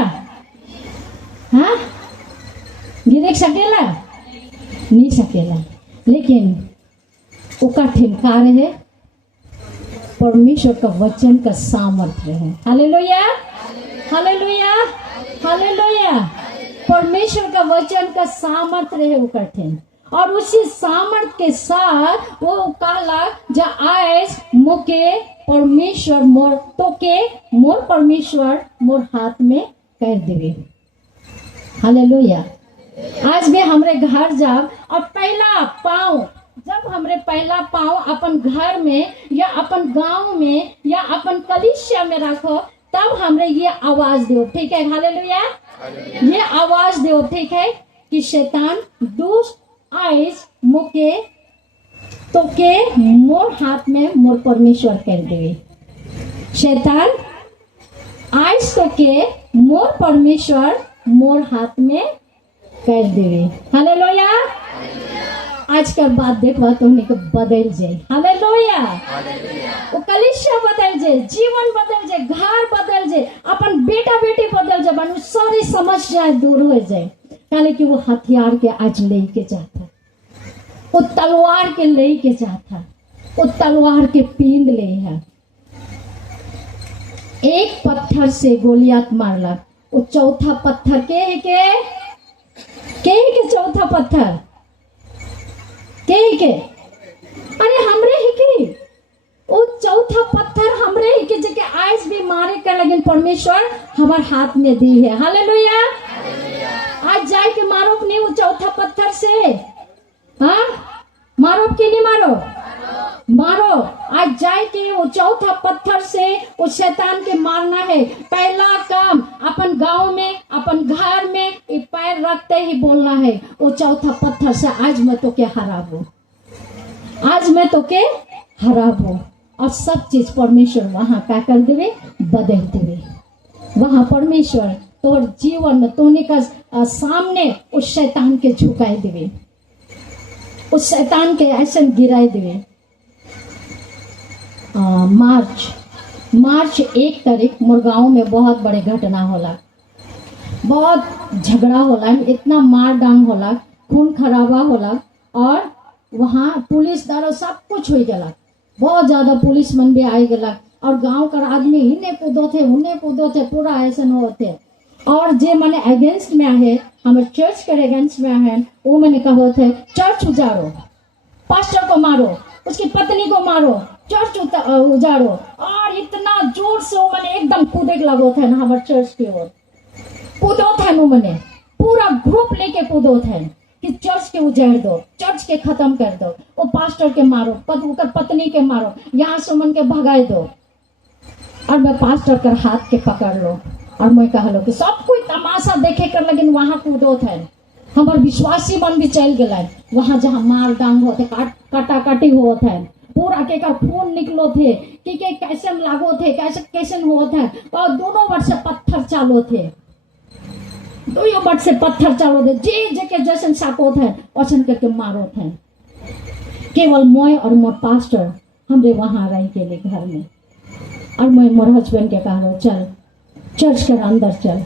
हाँ, गिरे सकेला? नहीं सकेला। लेकिन वो कठिन कार्य है, परमेश्वर का वचन का सामर्थ्य है। Hallelujah, hallelujah, hallelujah. परमेश्वर का वचन का सामर्थ्य है वो कठिन, और उसी सामर्थ्य के साथ वो काला जा आयस मुके परमेश्वर मोर परमेश्वर मोर हाथ में कर देवे। हालेलुया। आज भी हमरे घर जाओ और जब हमरे पहला पाँव अपन घर में या अपन गांव में या अपन कलीसिया में रखो, तब हमरे ये आवाज दो, ठीक है? हालेलुया। ये आवाज दो, ठीक है, कि शैतान दुष्ट आइस मुके तो के मोर हाथ में मोर परमेश्वर कर देवे। शैतान आइस तो के मोर परमेश्वर मोर हाथ में कर देवे। हालेलुया। आज का बात देखवा तो उन्हें बदल जाए। हालेलुया। वो कलीसिया बदल जाए, जीवन बदल जाए, घर बदल जाए, अपन बेटा बेटी बदल जाए, बन सारी समस्याएं दूर हो जाए। काले कि वो हथियार के आज लेके जाता, वो तलवार के लेके जाता, वो तलवार के पींद ले है। एक पत्थर से गोलियत मारला, वो चौथा पत्थर के चौथा पत्थर के अरे हमरे ही के वो चौथा पत्थर हमरे ही के जगह आइस भी मारे कर, लेकिन परमेश्वर हमारे हाथ में दी है। हालेलुया। आज जाए के मारो नहीं वो चौथा पत्थर से। हाँ, मारो कि नहीं मारो। आज जाए के वो चौथा पत्थर से वो शैतान के मारना है। पहला काम अपन गांव में, अपन घर में पैर रखते ही बोलना है, वो चौथा पत्थर से आज मैं तो के हराबू, आज मैं तो के हराबू। और सब चीज परमेश्वर वहां क्या कर देवे, बदल देवे। वहां परमेश्वर तोर जीवन में तोने का सामने उस शैतान के झुकाए देवे, उस शैतान के ऐसे गिराए देवे। मार्च 1 तारीख मोर गांव में बहुत बड़े घटना होला, बहुत झगड़ा होला, इतना मार डांग होला, खून खराबा होला, और वहाँ पुलिस दारो सब कुछ हो गया। बहुत ज्यादा पुलिस मन भी आई गला, और गांव का आदमी इन्हें कूदो थे, पूरा ऐसा होते। और जे मैंने अगेंस्ट में आहे, हमारे चर्च के अगेंस्ट में आहे, वो मैंने कहो थे चर्च उजाड़ो, पास्टर को मारो, उसकी पत्नी को मारो, चर्च उजाड़ो। और इतना जोर से वो मैंने एकदम कूदे लगो थे ना हमारे चर्च की ओर, कूदो थे नु मैंने पूरा ग्रुप लेके कूदो थे कि चर्च के उजाड़ दो, चर्च के खत्म कर दो, वो पास्टर के मारो, पत्नी के मारो, यहाँ से मन के भगाए दो। और मैं पास्टर कर हाथ के पकड़ लो, और मैं कह लो कि सब कोई तमाशा देखे कर, लेकिन वहां कूदो थे। हमारे विश्वासी मन भी चल गए वहां जहाँ मार डांग होते, काटाकाटी हो थे, पूरा के का खून निकलो थे, कि कैसे लागो थे, कैसे हो थे। और दोनों वर्ष से पत्थर चालो थे, दोनों वर्ष से पत्थर चालो थे, जे जैसे साको थे वैसन करके मारो थे। केवल मैं और मोर पास्टर हमरे वहां रह के लिए घर में, और मैं मोर हस्बैंड के कहा चल चर्च के अंदर चल,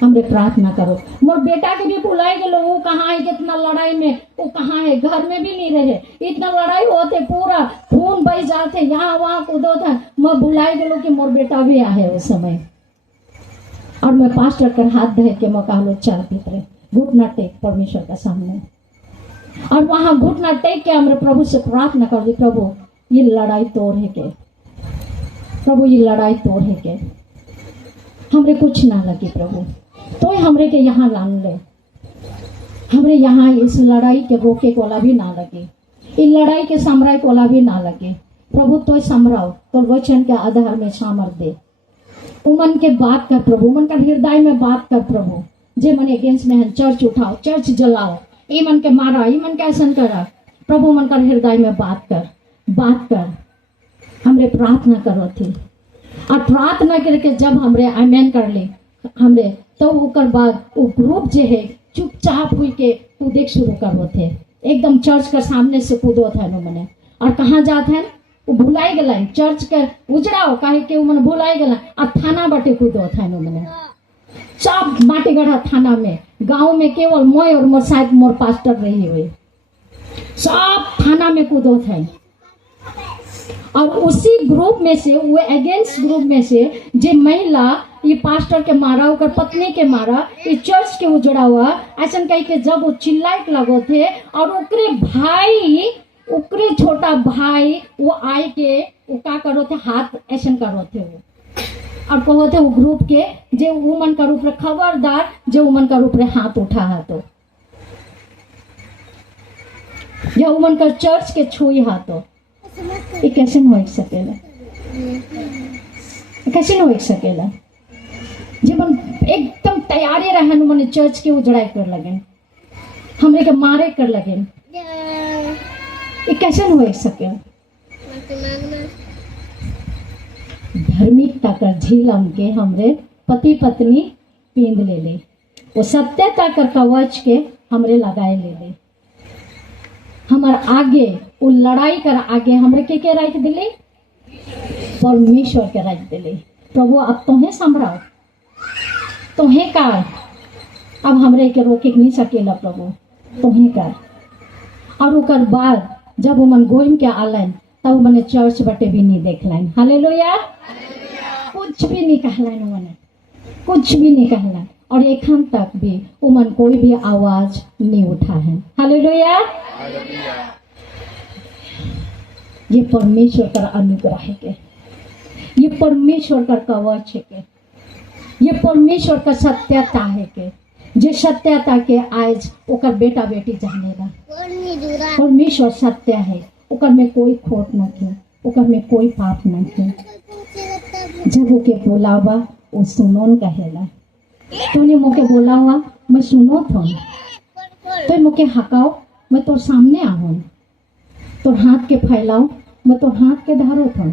हमरे प्रार्थना करो। मोर बेटा के भी बुलाए गेलो, वो कहाँ है कितना लड़ाई में, वो कहाँ है, घर में भी नहीं रहे, इतना लड़ाई होते पूरा खून बह जाते, यहाँ वहाँ कूदो था। मैं बुलाए गेलो कि मोर बेटा भी आए उस समय, और मैं पास्टर कर हाथ धर के मैं कहलो चल भीतरे घुटना टेक परमेश्वर का सामने, और वहां घुटना टेक के हमरे प्रभु से प्रार्थना कर दी, प्रभु ये लड़ाई तोड़ है के, प्रभु ये लड़ाई तोड़ है के, हमरे कुछ ना लगे प्रभु, तो हमरे के यहाँ लान ले, हमरे यहाँ इस लड़ाई के रोके कोला भी ना लगे, इस लड़ाई के सामराई कोला भी ना लगे प्रभु, तो समराओ तो वचन के आधार में सामर्थ दे, उमन के बात कर प्रभु, उमन का हृदय में बात कर प्रभु, जे मन अगेंस्ट में है चर्च उठाओ, चर्च जलाओ, ई मन के मारा, ई मन के ऐसा करा प्रभु, मन का हृदय में बात कर हमरे प्रार्थना करो थी, और प्रार्थना करके जब हमरे आमेन कर ले हमरे, तो ओकर बाद वो ग्रुप जे है चुपचाप हुई के कूदे शुरू करो थे, एकदम चर्च के सामने से कूदो था नो मने, और कहाँ जात है वो भुलाई गला, चर्च के उजड़ाओ काहे के वो मन भुलाई गला, और थाना बाटे कूदो था नो मने, सब माटी गढ़ा थाना में, गांव में केवल मोय और मोर शायद मोर पास्टर रही हुई, सब थाना में कूदो थे, और उसी ग्रुप में से वो अगेंस्ट ग्रुप में से जे महिला ये पास्टर के मारा, ओकर पत्नी के मारा, ये चर्च के उजड़ा हुआ, ऐसा कह के जब वो चिल्लाए लगो थे, और ओकरे भाई, ओकरे छोटा भाई वो आए के वो का करो थे, हाथ ऐसा करो थे वो, और कहो थे वो ग्रुप के जे वुमन का रूप रे खबरदार, जे वुमन का रूप रे हाथ उठा है तो, जे वुमन का चर्च के छुई हाथों, ये कैसे हो सकेला, कैसे हो सकेला, जीवन एकदम तैयारी रहे मैंने चर्च के उजड़ाई कर लगे, हमरे के मारे कर लगे, ये कैसे हो सके, धार्मिकता कर झीलम के हमरे पति पत्नी पींद ले ले, वो सत्यता कर कवच के हमरे लगाए ले ले, हमार आगे वो लड़ाई कर आगे हमरे के रख दिले, परमेश्वर के रख दिले, प्रभु अब तुम्हें संभराओ, तुम्हें कर, अब हमरे के रोके नहीं सकेला प्रभु, तुम्हें कर, और ओकर बाद जब वो मन गोइम के आलन तब मैंने चर्च बटे भी नहीं देख लाइन, हालेलुया, कुछ भी नहीं कहलाइन, मैंने कुछ भी नहीं कहला, और एखन तक भी उमन कोई भी आवाज नहीं उठा है, हालेलुया, ये परमेश्वर का अनुग्रह है के, ये परमेश्वर का कवच है के, ये परमेश्वर का सत्यता है के, जे सत्यता के आज ओकर बेटा बेटी जानेगा, परमेश्वर सत्य है, ओकर में कोई खोट न के, ओकर में कोई पाप न के, जब ओके बोलावा वो सुनोन कहेला, तूने मोके बोला हुआ मैं सुनो थो, तो मोके हकाओ मैं तोर सामने आऊँ, तोर हाथ के फैलाओ मैं तोर हाथ के धरो थो,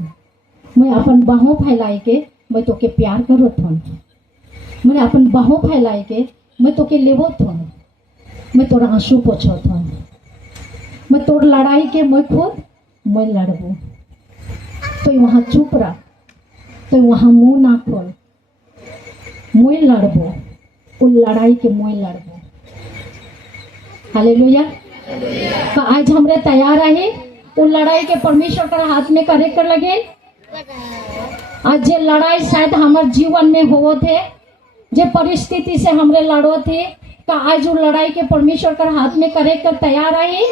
मैं अपन बाहों फैलाए के मैं तो के प्यार करो थो, मैंने अपन बाहों फैलाए के मैं तो के लेवो थो, मैं तोर आंसू पोछो थो, मैं तोर लड़ाई के मैं खुद मैं लड़बू, तो वहाँ चुप रह, तो वहाँ मुंह ना खोल, मैं लड़बू, वो लड़ाई के मैं लड़बू, हालेलुया, तो आज हमरे तैयार है वो लड़ाई के परमेश्वर का हाथ में करे कर लगे, आज जे लड़ाई शायद हमारे जीवन में हो थे, जे परिस्थिति से हमरे लड़ो थे, का आज वो लड़ाई के परमेश्वर का हाथ में करे कर तैयार है,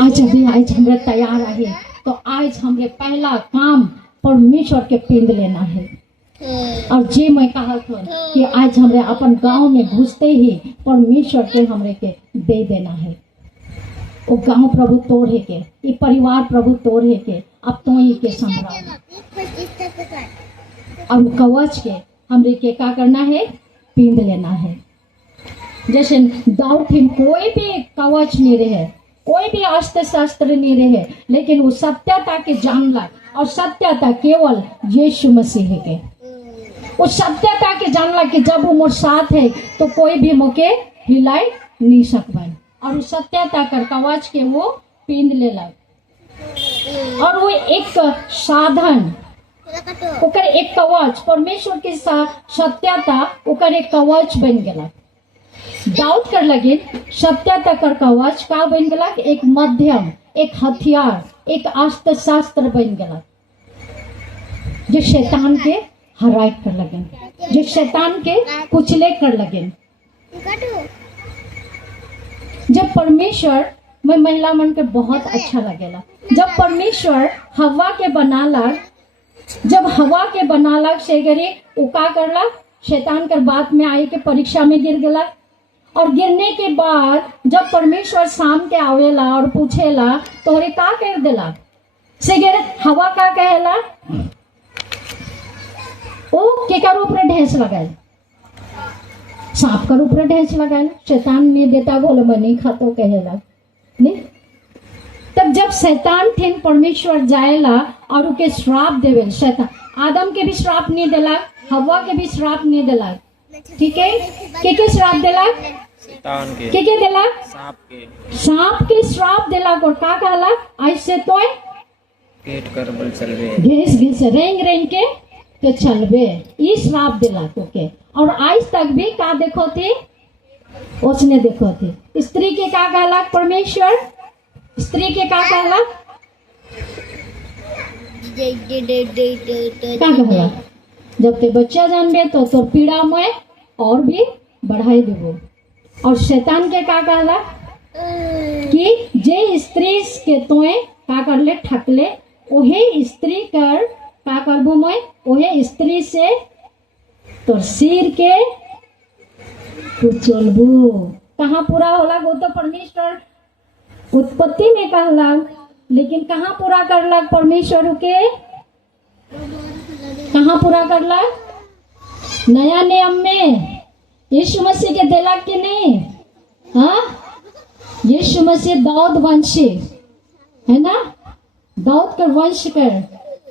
आज अभी आज हमरे तैयार है, तो आज हमरे पहला काम परमेश्वर के पिंद लेना है, और जे मैं कहा था कि आज हमरे अपन गांव में घुसते ही परमेश्वर के हमरे के दे देना है, वो गांव प्रभु तोड़े के, ये परिवार प्रभु तोड़े के, अब तो ही के संभराओ, और कवच के हमरे के क्या करना है, पिंद लेना है, जैसे दाऊद थे कोई भी कवच नहीं रहे, कोई भी अस्त्र शस्त्र नहीं रहे, लेकिन वो सत्यता के जानला, और सत्यता केवल यीशु मसीह के, वो सत्यता के जानला कि जब वो मोर साथ है तो कोई भी मोके हिलाई नहीं सकबन, और उस सत्यता कर कवच के वो पिंद ले लग, और वो एक साधन ओकर एक कवच, परमेश्वर के सत्यता ओकर एक कवच बन गया। दाऊद कर लगे सत्यता कर कवच का बन गया, एक मध्यम, एक हथियार, एक अस्त्र शास्त्र बन गया जो शैतान के हराए कर लगे, जो शैतान के कुचले कर लगे। जब परमेश्वर में महिला मन के बहुत अच्छा लगेला, जब परमेश्वर हवा के बनालक, जब हवा के बनालक से गरी वो का करलक, शैतान कर बात में आई के परीक्षा में गिर गया। और गिरने के बाद जब परमेश्वर शाम के आवेला और पूछेला तोहरे का कर देला, से गिर हवा का कहेला, ओ केकर ऊपर ढेंस लगाए, सांप कर ऊपर ढेंस लगाए। शैतान में देता बोले मैं नहीं खातो कहेला नहीं। तब जब शैतान थे परमेश्वर जाएला और उके श्राप देवे, शैतान आदम के भी श्राप नहीं देला, हवा के भी श्राप नहीं देला, ठीक है। के श्राप देला, शैतान के के देला, सांप के श्राप देला। और का कहला, ऐसे तो पेट कर बल चलबे, घिस घिस रेंग रेंग के तो चलबे, ई श्राप देला तो के। और आज तक भी का देखो थे, उसने देखो थे स्त्री के का कहला, परमेश्वर स्त्री के का कहला, का कहला, जब ते बच्चा जानबे तो तोर पीड़ा में और भी बढ़ाई देबो। और शैतान के का कहला कि जे स्त्री के तोए का कर ले ठकले, ओहे स्त्री कर का करबो, मैं ओहे स्त्री से तोर सिर के कुचलबू। कहाँ पूरा होला, वो तो परमेश्वर उत्पत्ति में कहला, लेकिन कहाँ पूरा करला परमेश्वर के, कहाँ पूरा करला, नया नियम में यीशु मसीह के देला कि नहीं। हाँ, यीशु मसीह दाऊद वंशी है ना, दाऊद का वंश कर।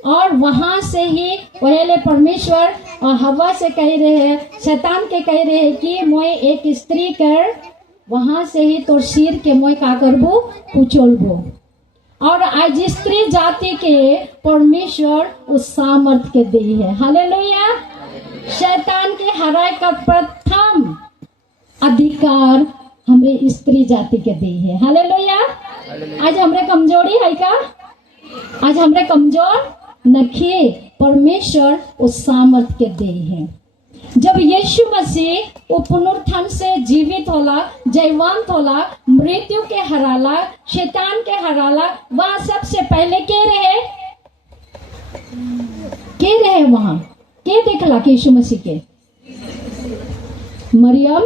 और वहां से ही पहले परमेश्वर और हवा से कह रहे हैं, शैतान के कह रहे हैं कि मैं एक स्त्री कर, वहां से ही तो सिर के मैं का करबो, कुचलबो। और आज स्त्री जाति के परमेश्वर उस सामर्थ के दी है। हालेलुया। शैतान के हराए का प्रथम अधिकार हमरे स्त्री जाति के दी है। हालेलुया। आज हमरे कमजोरी है का, आज हमरे कमजोर नखिए, परमेश्वर उस सामर्थ के दी है। जब यीशु मसीह वो पुनरुत्थान से जीवित होला, जयवंत होला, मृत्यु के हराला, शैतान के हराला, वहां सबसे पहले के रहे, वहां के देखला कि यीशु मसीह के, मरियम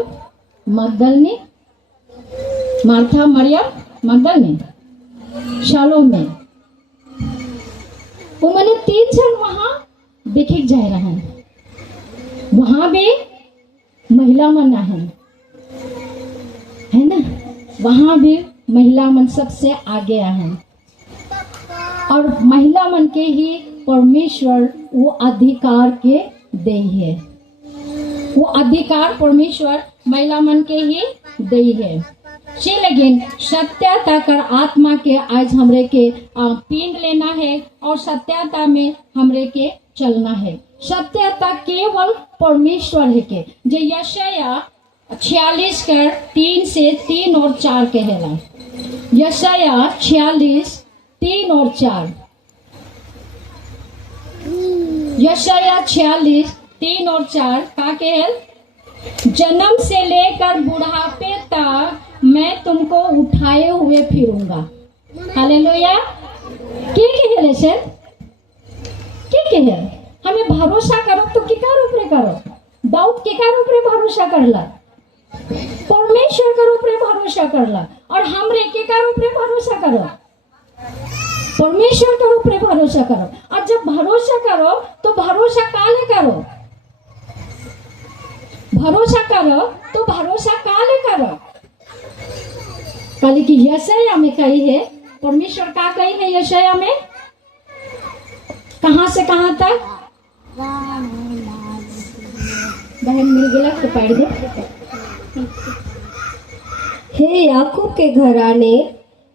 मगदलनी, मार्था मरियम मगदलनी, शालोमे, वो मैंने 3 जन वहां देखे जा रहे हैं। वहां भी महिला मन है ना, वहां भी महिला मन सबसे आगे हैं। और महिला मन के ही परमेश्वर वो अधिकार के दे है, वो अधिकार परमेश्वर महिला मन के ही दे है। से लेकिन सत्यता कर आत्मा के आज हमरे के पीन लेना है और सत्यता में हमरे के चलना है। सत्यता केवल परमेश्वर है के, जो यशाया 46 कर 3 से 3 और 4 कहेला। यशाया 46 3 और 4, यशाया 46 3 और 4 का कहेल, जन्म से लेकर बुढ़ापे तक मैं तुमको उठाए हुए फिरूंगा। हालेलुया। के कहेले से, के कहेले हमें भरोसा करो तो केकर ऊपरे करो। दाऊद केकर ऊपरे भरोसा करला, परमेश्वर के ऊपरे भरोसा करला। और हमरे केकर ऊपरे भरोसा करो, परमेश्वर के ऊपरे भरोसा करो। और जब भरोसा करो तो भरोसा काले करो, भरोसा करो तो भरोसा काले करो। कल की यशाया में कही है, परमेश्वर का कही है यशाया में, कहां से कहां तक, बहन मिल गया तो पढ़ दे। हे याकूब के घराने,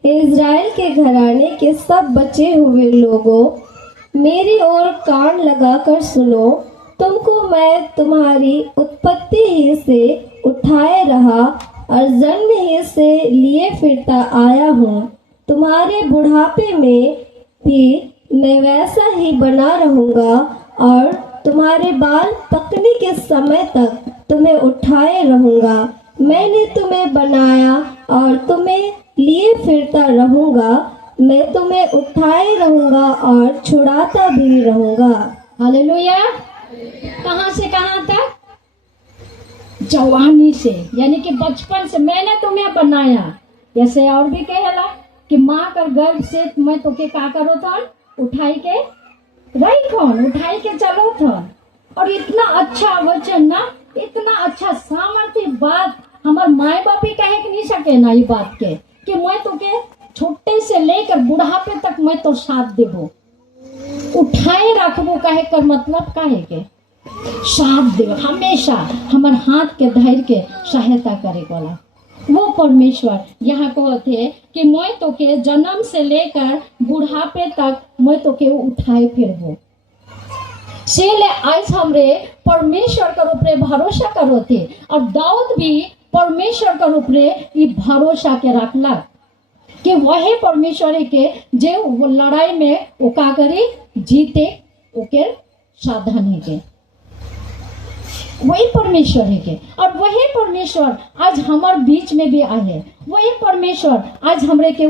इज़राइल के घराने के सब बचे हुए लोगों, मेरी ओर कान लगाकर सुनो। तुमको मैं तुम्हारी उत्पत्ति ही से उठाए रहा और जन्म ही से लिए फिरता आया हूँ। तुम्हारे बुढ़ापे में भी मैं वैसा ही बना रहूँगा और तुम्हारे बाल पकने के समय तक तुम्हें उठाए रहूँगा। मैंने तुम्हें बनाया और तुम्हें लिए फिरता रहूँगा। मैं तुम्हें उठाए रहूँगा और छुड़ाता भी रहूँगा। हालेलुया। कहाँ से कहाँ तक? जवानी से, यानी कि बचपन से मैंने तुम्हें बनाया। जैसे और भी कहेला कि माँ कर गर्भ से मैं तो के का करो था, उठाई के रही कौन, उठाई के चलो था। और इतना अच्छा वचन ना, इतना अच्छा सामर्थ्य बात हमार माए बाप ही कहे नहीं सके ना ये बात के कि मैं तो के छोटे से लेकर बुढ़ापे तक मैं तो साथ देबो, उठाए रखबो। कहे कर मतलब काहे के साथ देव, हमेशा हमार हाथ के धैर्य के सहायता करे वाला वो परमेश्वर यहाँ कहते कि मैं तो के जन्म से लेकर बुढ़ापे तक मैं तो के उठाए फिरबो। से ले आज हमरे परमेश्वर के ऊपरे भरोसा करो थे। और दाऊद भी परमेश्वर के ऊपरे ये भरोसा के रखला कि वही परमेश्वर के जे वो लड़ाई में वो का करे जीते, ओके साधन है के वही परमेश्वर है के। और वही परमेश्वर आज हमारे बीच में भी आए। वही परमेश्वर आज हमरे के